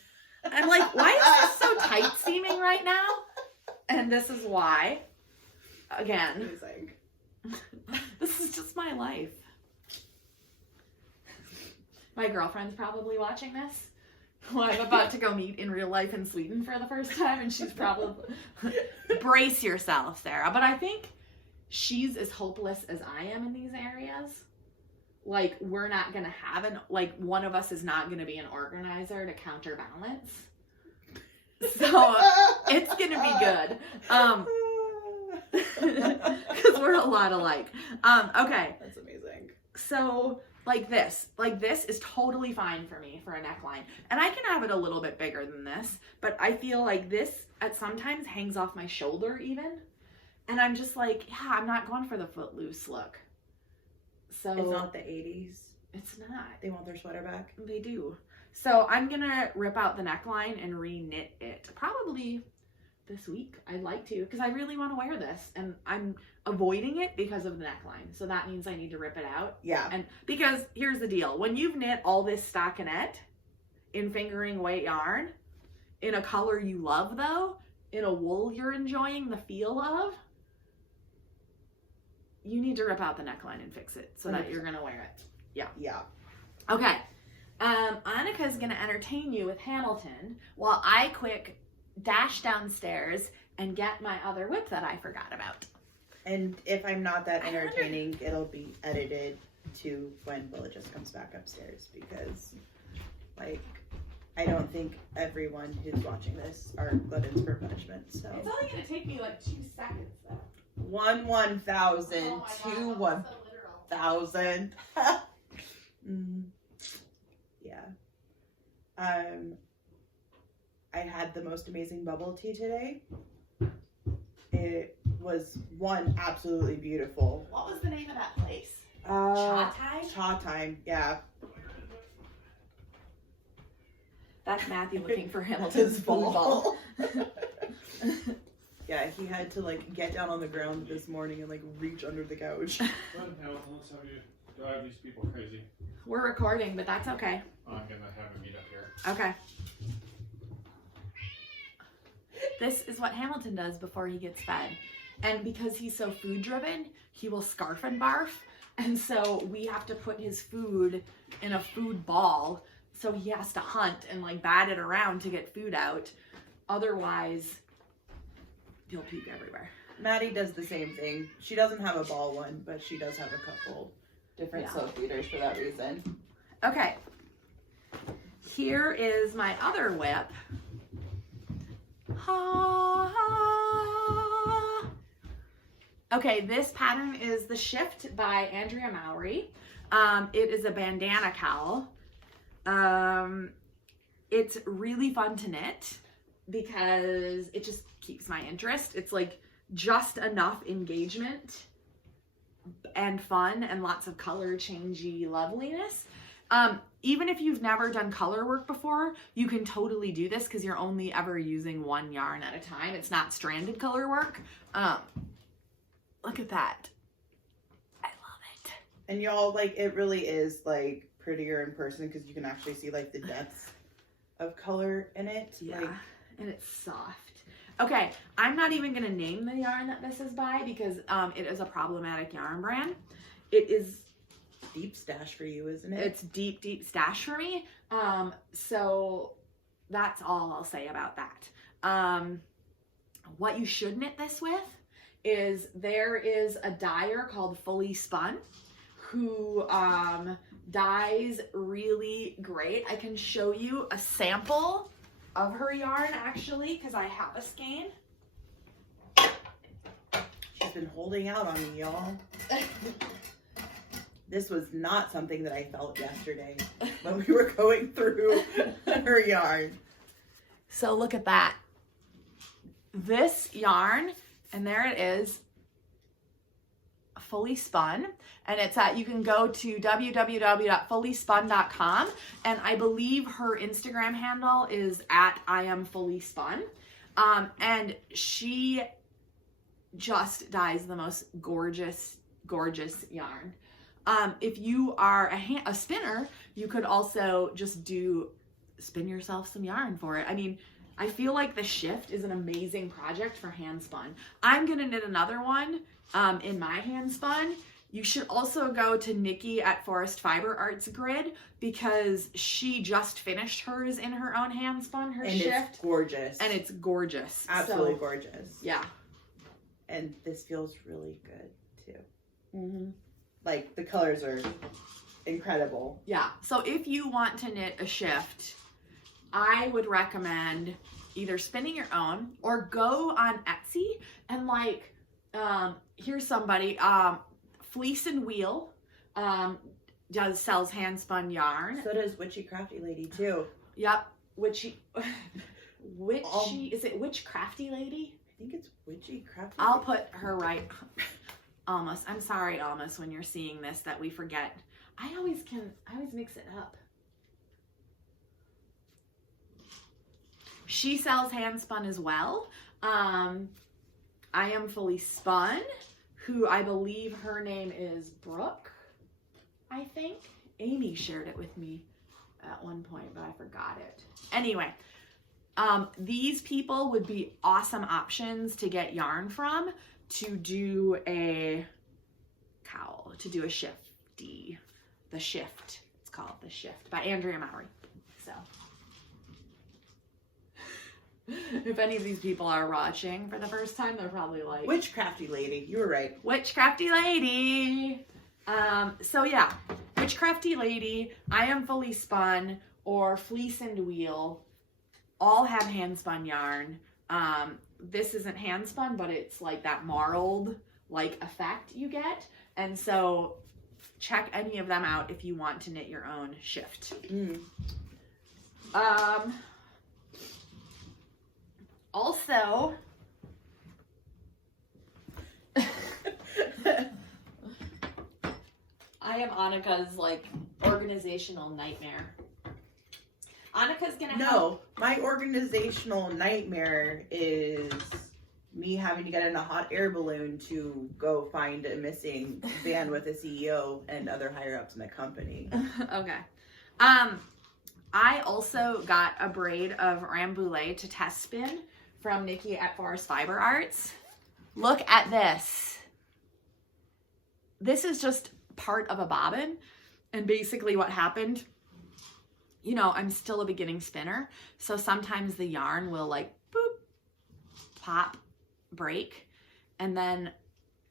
I'm like, why is this so tight seeming right now? And this is why. Again, Amazing. this is just my life. My girlfriend's probably watching this, who I'm about to go meet in real life in Sweden for the first time, and she's probably... Brace yourself, Sarah. But I think she's as hopeless as I am in these areas. Like, we're not going to have like, one of us is not going to be an organizer to counterbalance. So, it's going to be good. Because we're a lot alike. Okay. That's amazing. So, like this is totally fine for me for a neckline. And I can have it a little bit bigger than this, but I feel like this at sometimes hangs off my shoulder even. And I'm just like, yeah, I'm not going for the footloose look. So It's not the 80s. It's not. They want their sweater back. They do. So I'm gonna rip out the neckline and re-knit it. Probably this week. I'd like to, because I really want to wear this, and I'm avoiding it because of the neckline. So that means I need to rip it out. Yeah. And because here's the deal: when you've knit all this stockinette in fingering weight yarn, in a color you love though, in a wool you're enjoying the feel of, you need to rip out the neckline and fix it so that 100%. you're gonna wear it. Yeah. Okay. Annika's gonna entertain you with Hamilton while I quick dash downstairs and get my other whip that I forgot about. And if I'm not that I wonder- entertaining, it'll be edited to when Willa just comes back upstairs, because, like, I don't think everyone who's watching this are gluttons for punishment. So It's only gonna take me like 2 seconds though. 1,000, Oh my God, 2 that was so literal. 1,000. Yeah. I had the most amazing bubble tea today. It was absolutely beautiful. What was the name of that place? Cha Cha time, yeah. That's Matthew looking for Hamilton's ball. Yeah, he had to like get down on the ground this morning and like reach under the couch. Well, Hamilton, let's have you drive these people crazy. We're recording, but that's okay. I'm gonna have a meet up here. Okay. This is what Hamilton does before he gets fed. And because he's so food driven, he will scarf and barf. And so we have to put his food in a food ball. So he has to hunt and like bat it around to get food out. Otherwise, he'll puke everywhere. Maddie does the same thing. She doesn't have a ball one, but she does have a couple different slow feeders for that reason. Okay. Here is my other whip. Okay, this pattern is The Shift by Andrea Mowry. It is a bandana cowl. It's really fun to knit because it just keeps my interest. It's like just enough engagement and fun and lots of color changey loveliness. Even if you've never done color work before, you can totally do this because you're only ever using one yarn at a time. It's not stranded color work. Look at that. I love it. And y'all, like, it really is like prettier in person because you can actually see like the depths of color in it. Yeah, Like, and it's soft. Okay, I'm not even gonna name the yarn that this is by because it is a problematic yarn brand. It is deep stash for you, isn't it? It's deep, deep stash for me. So that's all I'll say about that. What you should knit this with is there is a dyer called Fully Spun who dyes really great. I can show you a sample of her yarn actually because I have a skein. She's been holding out on me, y'all. This was not something that I felt yesterday when we were going through her yarn. So look at that. This yarn, and there it is, Fully Spun. And it's at, you can go to www.fullyspun.com. And I believe her Instagram handle is at @IamFullySpun. And she just dyes the most gorgeous, gorgeous yarn. If you are a spinner, you could also just spin yourself some yarn for it. I mean, I feel like The Shift is an amazing project for hand spun. I'm gonna knit another one in my hand spun. You should also go to Nikki at Forest Fiber Arts Grid because she just finished hers in her own hand spun, her And Shift. it's gorgeous. And it's gorgeous. Absolutely So, gorgeous. yeah. And this feels really good too. Mm-hmm. Like, the colors are incredible. Yeah. So if you want to knit a Shift, I would recommend either spinning your own or go on Etsy and here's somebody, Fleece and Wheel sells hand spun yarn. So does Witchy Crafty Lady too. Yep. Is it Witch Crafty Lady? I think it's Witchy Crafty. I'll put her right. Almost. I'm sorry, Almost, when you're seeing this that we forget. I always mix it up. She sells hand spun as well. I Am Fully Spun, who I believe her name is Brooke, I think. Amy shared it with me at one point, but I forgot it. Anyway, these people would be awesome options to get yarn from to do a cowl, to do a shifty. The Shift. It's called The Shift by Andrea Mowry. So, if any of these people are watching for the first time, they're probably like, Witch Crafty Lady. You were right. Witch Crafty Lady. So yeah, Witch Crafty Lady, I Am Fully Spun, or Fleece and Wheel, all have hand spun yarn. This isn't hand spun, but it's like that marled like effect you get. And so check any of them out if you want to knit your own shift. Also, I am Annika's like organizational nightmare. Annika's gonna help. My organizational nightmare is me having to get in a hot air balloon to go find a missing van with a CEO and other higher ups in the company. Okay. I also got a braid of Rambouillet to test spin from Nikki at Forest Fiber Arts. Look at this. This is just part of a bobbin. And basically what happened, you know, I'm still a beginning spinner. So sometimes the yarn will like boop, pop, break. And then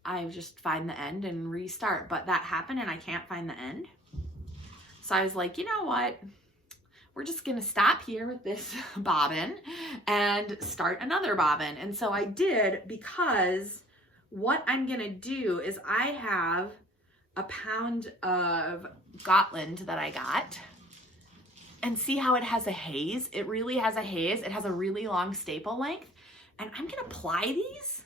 I just find the end and restart. But that happened and I can't find the end. So I was like, you know what? We're just going to stop here with this bobbin and start another bobbin. And so I did, because what I'm going to do is I have a pound of Gotland that I got. And see how it has a haze? It really has a haze. It has a really long staple length. And I'm going to apply these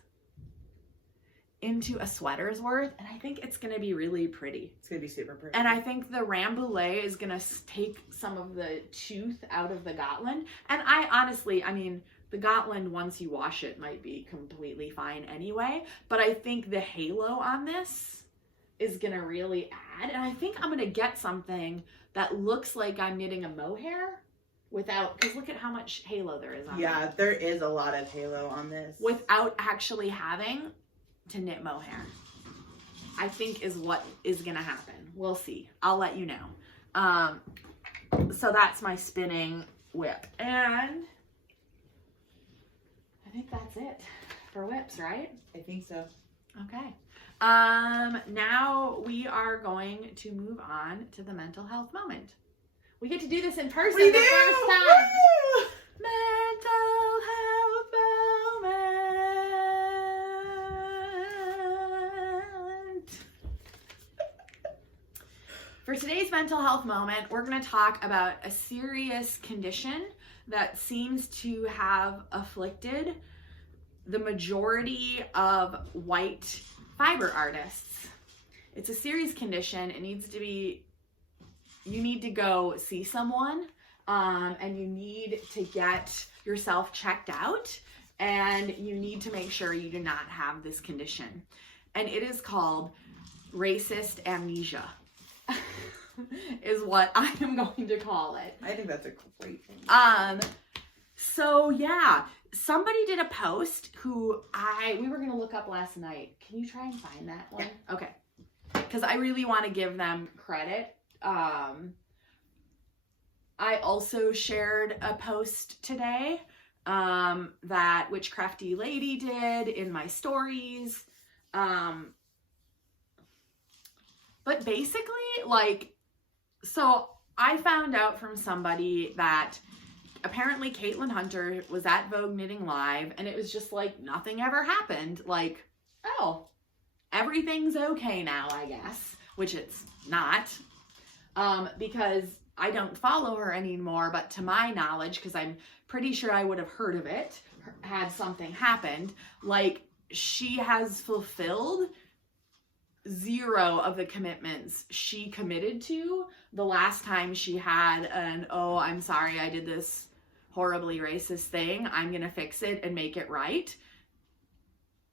into a sweater's worth, and I think it's going to be really pretty. It's going to be super pretty. And I think the Rambouillet is going to take some of the tooth out of the Gotland. And I honestly, I mean, the Gotland, once you wash it, might be completely fine anyway. But I think the halo on this is going to really add. And I think I'm going to get something that looks like I'm knitting a mohair without, because look at how much halo there is on it. Yeah, there is a lot of halo on this. Without actually having to knit mohair, I think is what is gonna happen. We'll see. I'll let you know. So that's my spinning whip, and I think that's it for whips, right? I think so. Okay. Now we are going to move on to the mental health moment. We get to do this in person We the do! first time. Woo! Mental health moment. For today's mental health moment, we're going to talk about a serious condition that seems to have afflicted the majority of white fiber artists. It's a serious condition. It needs to be, you need to go see someone, and you need to get yourself checked out, and you need to make sure you do not have this condition. And it is called racist amnesia. Is what I am going to call it. I think that's a great thing. So yeah, somebody did a post who we were gonna look up last night. Can you try and find that one? Okay. Because I really want to give them credit. I also shared a post today that Witch Crafty Lady did in my stories. But basically, like, so I found out from somebody that apparently Caitlin Hunter was at Vogue Knitting Live, and it was just like nothing ever happened. Like, oh, everything's okay now, I guess, which it's not. because I don't follow her anymore, but to my knowledge, because I'm pretty sure I would have heard of it had something happened, like she has fulfilled 0 of the commitments she committed to the last time she had an, oh, I'm sorry, I did this horribly racist thing, I'm gonna fix it and make it right.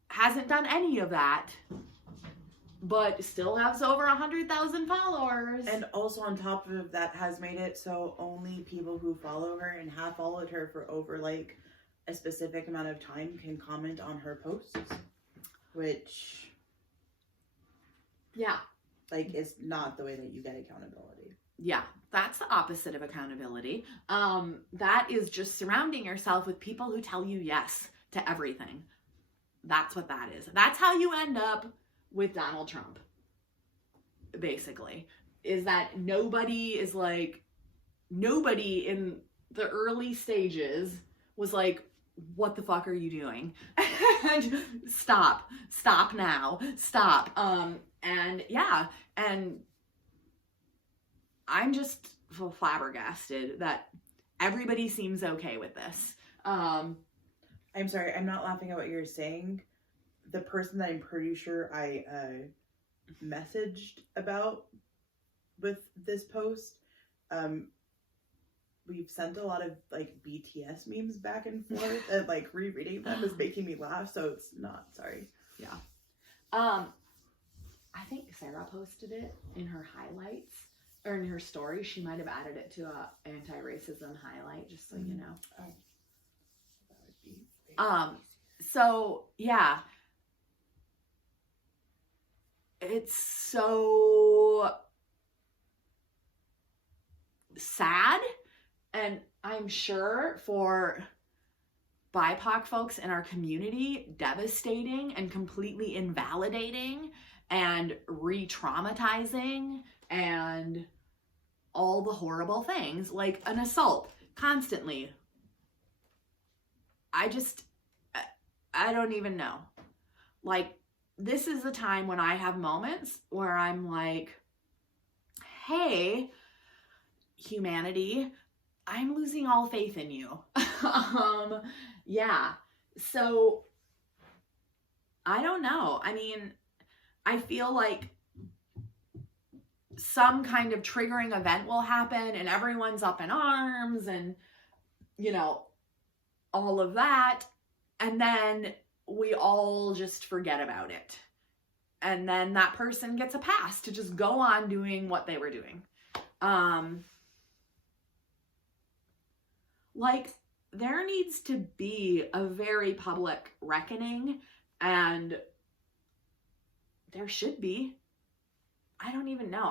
Hasn't done any of that, but still has over 100,000 followers. And also on top of that has made it so only people who follow her and have followed her for over like a specific amount of time can comment on her posts, which yeah, like is not the way that you get accountability. Yeah, that's the opposite of accountability. That is just surrounding yourself with people who tell you yes to everything. That's what that is. That's how you end up with Donald Trump, basically, is that nobody in the early stages was like, what the fuck are you doing? And stop now, stop. And yeah, and I'm just flabbergasted that everybody seems okay with this. I'm sorry, I'm not laughing at what you're saying. The person that I'm pretty sure I messaged about with this post, we've sent a lot of like BTS memes back and forth, and like rereading them is making me laugh, so it's not, sorry. Yeah. I think Sarah posted it in her highlights or in her story. She might have added it to a anti-racism highlight, just so you know. Oh. That would be very So yeah, it's so sad, and I'm sure for BIPOC folks in our community, devastating and completely invalidating and re-traumatizing and all the horrible things, like an assault constantly. I don't even know. Like, this is the time when I have moments where I'm like, hey, humanity, I'm losing all faith in you. Yeah. So, I don't know. I mean, I feel like some kind of triggering event will happen and everyone's up in arms and, you know, all of that. And then we all just forget about it. And then that person gets a pass to just go on doing what they were doing. Like, there needs to be a very public reckoning, and there should be. I don't even know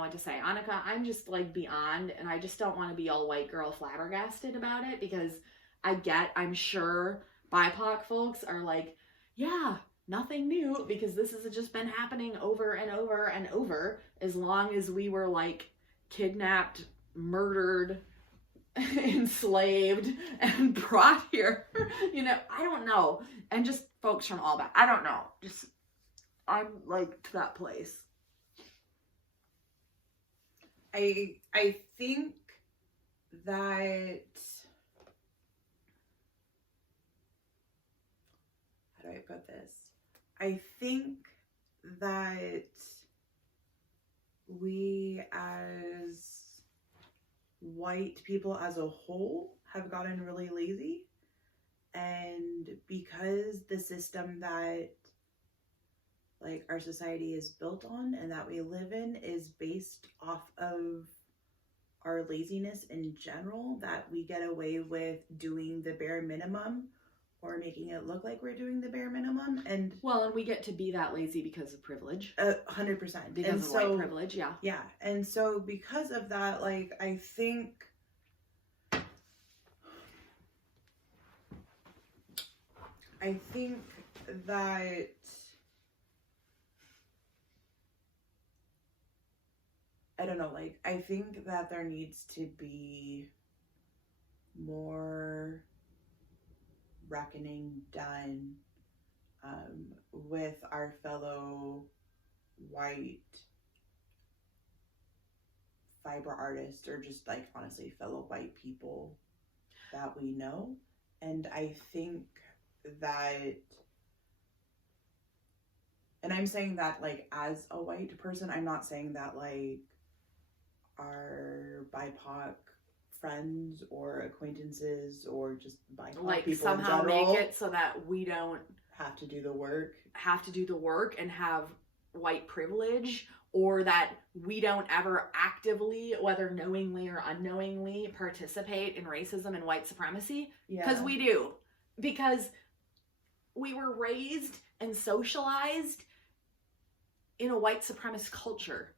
what to say. Annika, I'm just like beyond, and I just don't want to be all white girl flabbergasted about it, because I'm sure BIPOC folks are like, yeah, nothing new, because this has just been happening over and over and over as long as we were like kidnapped, murdered, enslaved, and brought here. You know, I don't know. And just folks from all back, I don't know. Just, I'm like to that place. I think that, how do I put this? I think that we as white people as a whole have gotten really lazy, and because the system that like our society is built on and that we live in is based off of our laziness in general, that we get away with doing the bare minimum or making it look like we're doing the bare minimum. And well, and we get to be that lazy because of privilege. 100%. Because of white privilege, yeah. Yeah. And so because of that, like, I think that I don't know, like, I think that there needs to be more reckoning done with our fellow white fiber artists or just like honestly fellow white people that we know. And I think that, and I'm saying that like as a white person, I'm not saying that like our BIPOC friends or acquaintances or just BIPOC Like people somehow in general make it so that we don't have to do the work. And have white privilege, or that we don't ever actively, whether knowingly or unknowingly, participate in racism and white supremacy. Because we do. Because we were raised and socialized in a white supremacist culture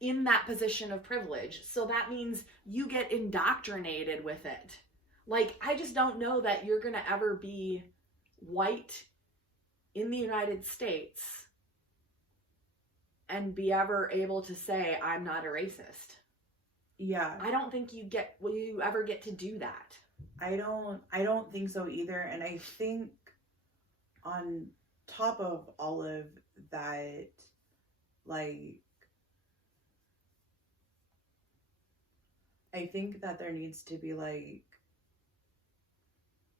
in that position of privilege. So that means you get indoctrinated with it. Like, I just don't know that you're going to ever be white in the United States and be ever able to say, I'm not a racist. Yeah. I don't think will you ever get to do that. I don't think so either. And I think on top of all of that, like, I think that there needs to be like,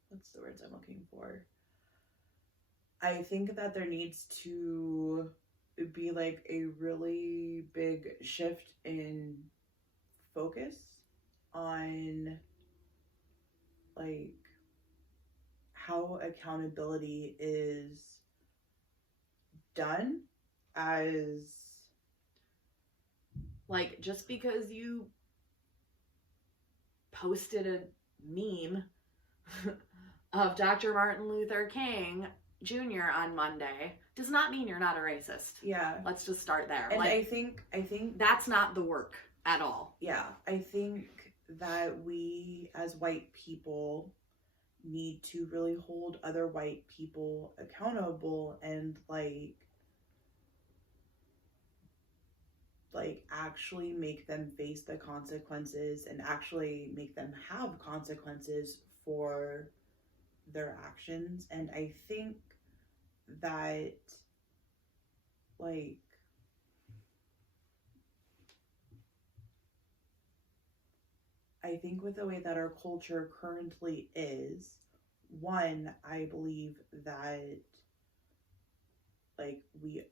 what's the words I'm looking for? I think that there needs to be like a really big shift in focus on like how accountability is done, as like, just because you posted a meme of Dr. Martin Luther King Jr. on Monday does not mean you're not a racist. Yeah. Let's just start there. And like, I think that's not the work at all. Yeah, I think that we as white people need to really hold other white people accountable and like actually make them face the consequences and actually make them have consequences for their actions. And I think that like I think with the way that our culture currently is, one, I believe that like we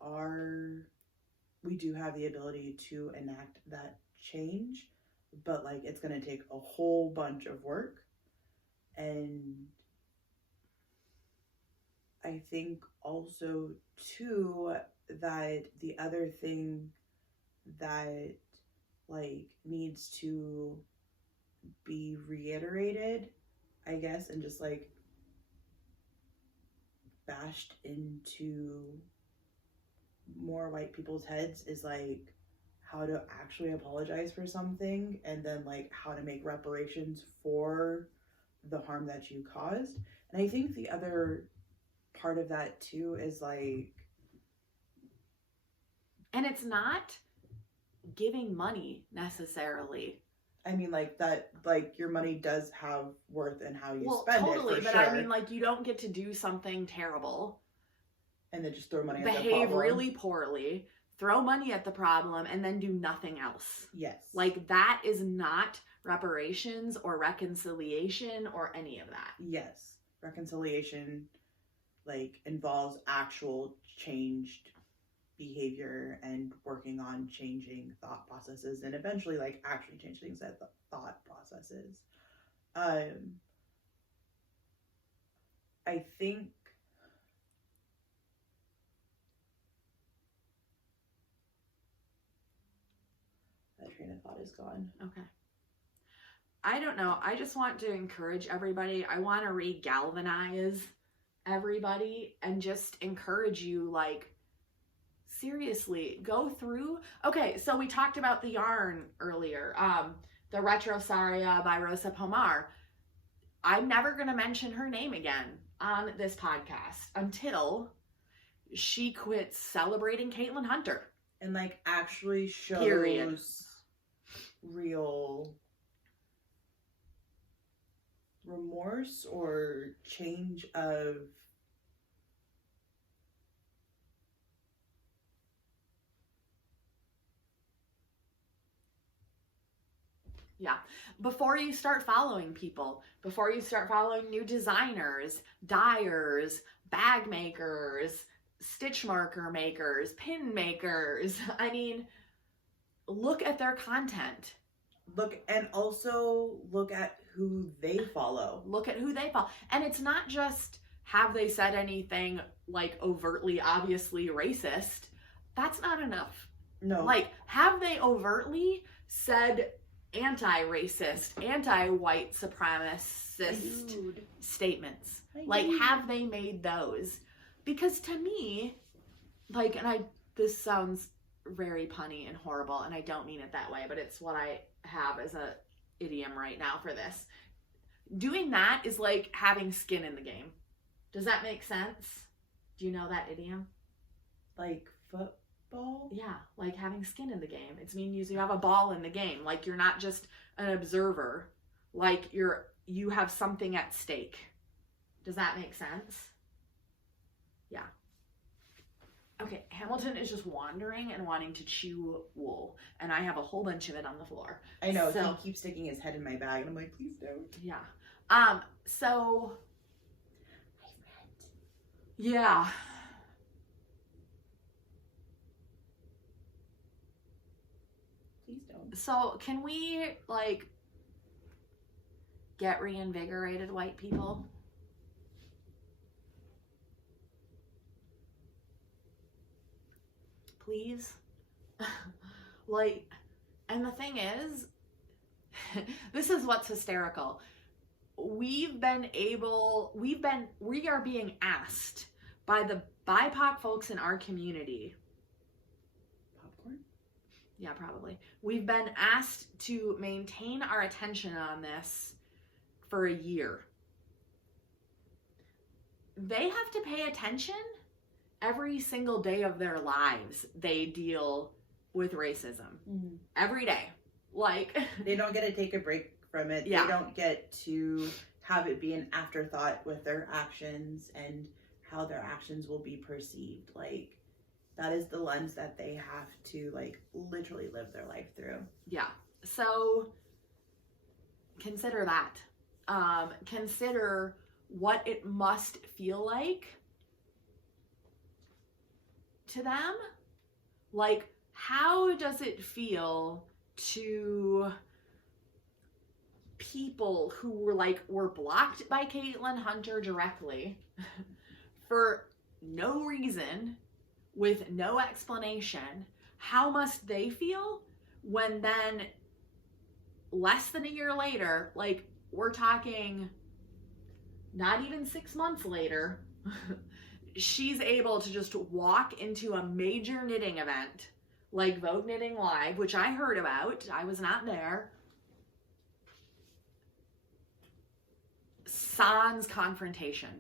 do have the ability to enact that change, but like it's going to take a whole bunch of work. And I think also too that the other thing that like needs to be reiterated, I guess, and just like bashed into more white people's heads is like how to actually apologize for something, and then like how to make reparations for the harm that you caused. And I think the other part of that too is like, and it's not giving money necessarily. I mean, like that, like your money does have worth in how you spend totally, it. For but sure. I mean, like, you don't get to do something terrible and then just throw money at the behave problem. really poorly, throw money at the problem, and then do nothing else. Yes. Like, that is not reparations or reconciliation or any of that. Yes. Reconciliation, like, involves actual changed behavior and working on changing thought processes and eventually, like, actually changing that thought processes. I think that train of thought is gone. Okay. I don't know. I just want to encourage everybody. I want to re-galvanize everybody and just encourage you, like, seriously, go through. Okay, so we talked about the yarn earlier. The Retro Saria by Rosa Pomar. I'm never going to mention her name again on this podcast until she quits celebrating Caitlin Hunter. And, like, actually shows Period. Real remorse or change of Yeah. Before you start following people, before you start following new designers, dyers, bag makers, stitch marker makers, pin makers, I mean, look at their content. And also look at who they follow. Look at who they follow. And it's not just, have they said anything like overtly, obviously racist? That's not enough. No. Like, have they overtly said anti-racist, anti-white supremacist statements? Like, have they made those? Because to me, like, and this sounds very punny and horrible, and I don't mean it that way, but it's what I have as a idiom right now for this. Doing that is like having skin in the game. Does that make sense? Do you know that idiom? Like football? Yeah, like having skin in the game. It means you have a ball in the game. Like, you're not just an observer. Like, you have something at stake. Does that make sense? Yeah. Okay, Hamilton is just wandering and wanting to chew wool, and I have a whole bunch of it on the floor. I know, So, he keeps sticking his head in my bag, and I'm like, please don't. yeah. So, yeah. Please don't. So, can we, like, get reinvigorated, white people? Please? Like, and the thing is, this is what's hysterical. We are being asked by the BIPOC folks in our community. Popcorn? Yeah, probably. We've been asked to maintain our attention on this for a year. They have to pay attention every single day of their lives. They deal with racism every day. Like, they don't get to take a break from it. Yeah. They don't get to have it be an afterthought with their actions and how their actions will be perceived. Like, that is the lens that they have to, like, literally live their life through. yeah. So consider that. Consider what it must feel like to them. Like, how does it feel to people who were blocked by Caitlin Hunter directly for no reason, with no explanation? How must they feel when then less than a year later, like, we're talking not even 6 months later, she's able to just walk into a major knitting event like Vogue Knitting Live, which I heard about. I was not there. Sans confrontation.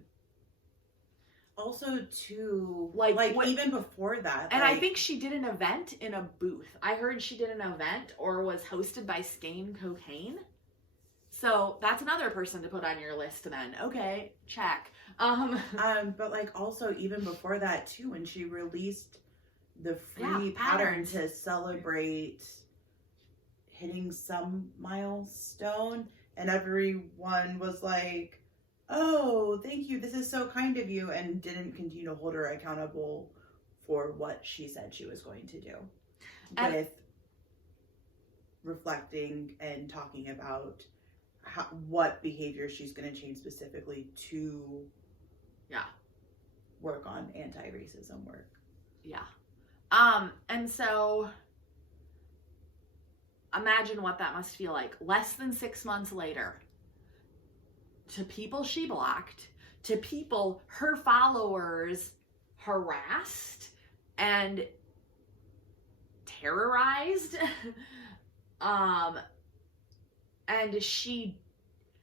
Also, too, Like, even before that. And I think she did an event in a booth. I heard she did an event or was hosted by Skane Cocaine. So that's another person to put on your list then. Okay, check. But like, also even before that too, when she released the free pattern to celebrate hitting some milestone, and everyone was like, oh, thank you, this is so kind of you, and didn't continue to hold her accountable for what she said she was going to do. With reflecting and talking about what behavior she's going to change specifically to work on anti-racism work. Yeah. And so imagine what that must feel like. Less than 6 months later, to people she blocked, to people her followers harassed and terrorized, and she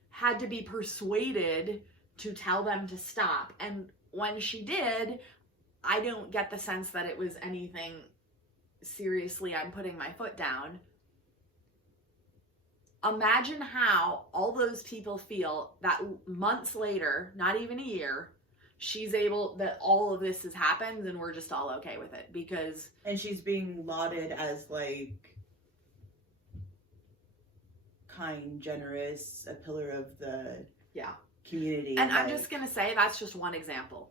had to be persuaded to tell them to stop. And when she did, I don't get the sense that it was anything seriously, I'm putting my foot down. Imagine how all those people feel that months later, not even a year, that all of this has happened and we're just all okay with it because... And she's being lauded as, like, kind, generous, a pillar of the Yeah. community. And I'm just going to say that's just one example.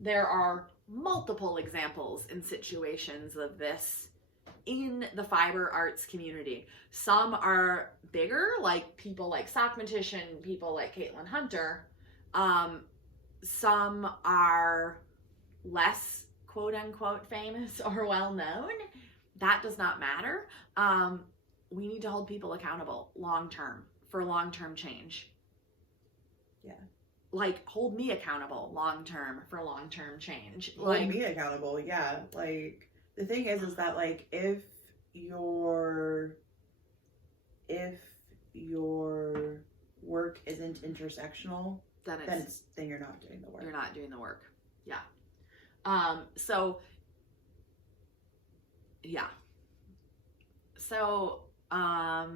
There are multiple examples in situations of this in the fiber arts community. Some are bigger, like people like Sockmatician, people like Caitlin Hunter. Some are less quote unquote famous or well known. That does not matter. We need to hold people accountable long term for long term change. Yeah. Like, hold me accountable long term for long term change. Hold me accountable, yeah. Like, the thing is that, like, if your work isn't intersectional, then you're not doing the work. You're not doing the work. Yeah. So yeah. So yeah.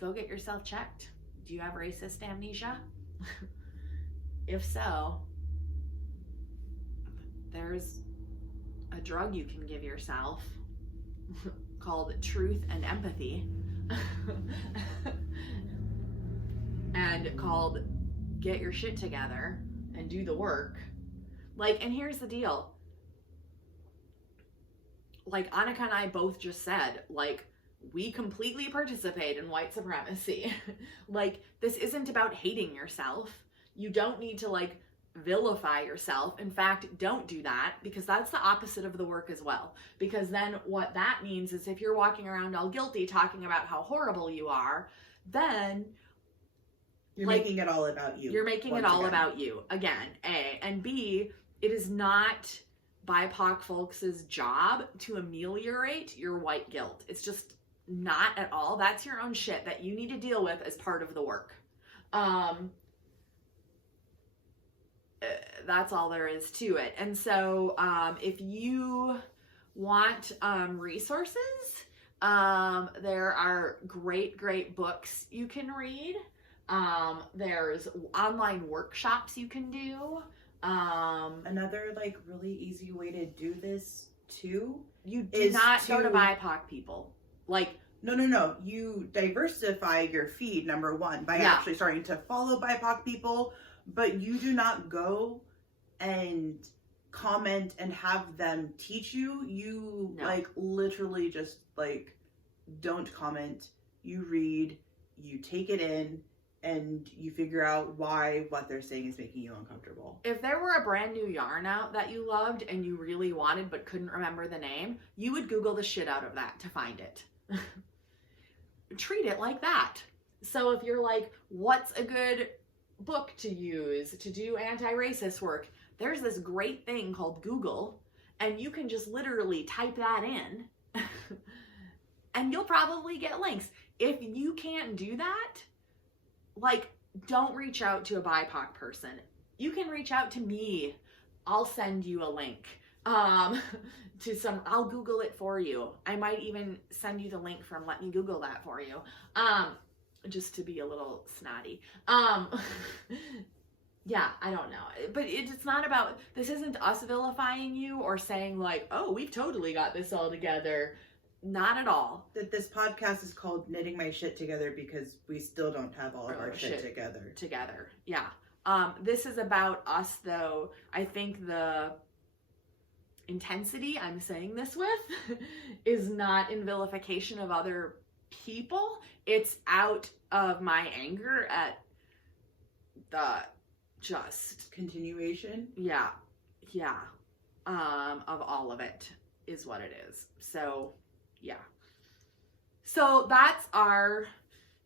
Go get yourself checked. Do you have racist amnesia? If so, there's a drug you can give yourself called truth and empathy and called get your shit together and do the work. Like, and here's the deal. Like Annika and I both just said, like, we completely participate in white supremacy. Like, this isn't about hating yourself. You don't need to, like, vilify yourself. In fact, don't do that, because that's the opposite of the work as well. Because then what that means is if you're walking around all guilty talking about how horrible you are, then you're making it all about you. You're making it all about you. Again, A. And B, it is not BIPOC folks' job to ameliorate your white guilt. It's just not at all. That's your own shit that you need to deal with as part of the work. That's all there is to it. And so if you want resources, there are great books you can read. There's online workshops you can do. Another, like, really easy way to do this too, you do not go to BIPOC people. Like, no. You diversify your feed, number one, by actually starting to follow BIPOC people, but you do not go and comment and have them teach you. You like literally just like don't comment. You read, you take it in, and you figure out why what they're saying is making you uncomfortable. If there were a brand new yarn out that you loved and you really wanted but couldn't remember the name, you would Google the shit out of that to find it. Treat it like that. So if you're like, what's a good book to use to do anti-racist work? There's this great thing called Google, and you can just literally type that in and you'll probably get links. If you can't do that, like, don't reach out to a BIPOC person. You can reach out to me. I'll send you a link to some, I'll Google it for you. I might even send you the link from Let Me Google That for you. Just to be a little snotty. Yeah, I don't know. But it's not about, this isn't us vilifying you or saying like, oh, we've totally got this all together. Not at all. That this podcast is called Knitting My Shit Together because we still don't have all of our shit together. Yeah. This is about us, though. I think the intensity I'm saying this with is not in vilification of other people. It's out of my anger at the just continuation. Yeah. Of all of it is what it is. So yeah. So that's our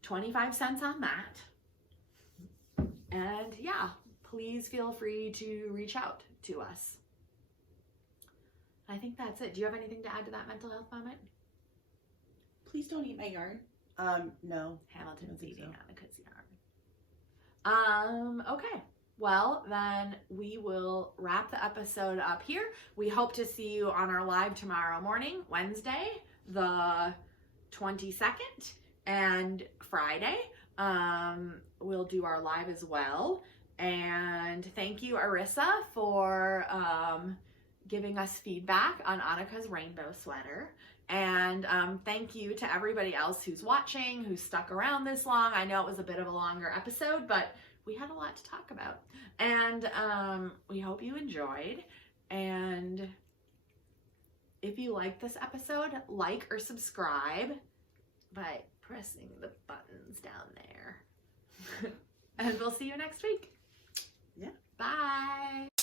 25 cents on that. And yeah, please feel free to reach out to us. I think that's it. Do you have anything to add to that mental health moment? Please don't eat my yarn. No. Hamilton's eating Annika's yarn. Okay. Well, then we will wrap the episode up here. We hope to see you on our live tomorrow morning, Wednesday, the 22nd, and Friday. We'll do our live as well. And thank you, Arissa, for giving us feedback on Annika's rainbow sweater. And thank you to everybody else who's watching, who stuck around this long. I know it was a bit of a longer episode, but we had a lot to talk about. And we hope you enjoyed. And if you like this episode, like or subscribe by pressing the buttons down there. And we'll see you next week. Yeah. Bye.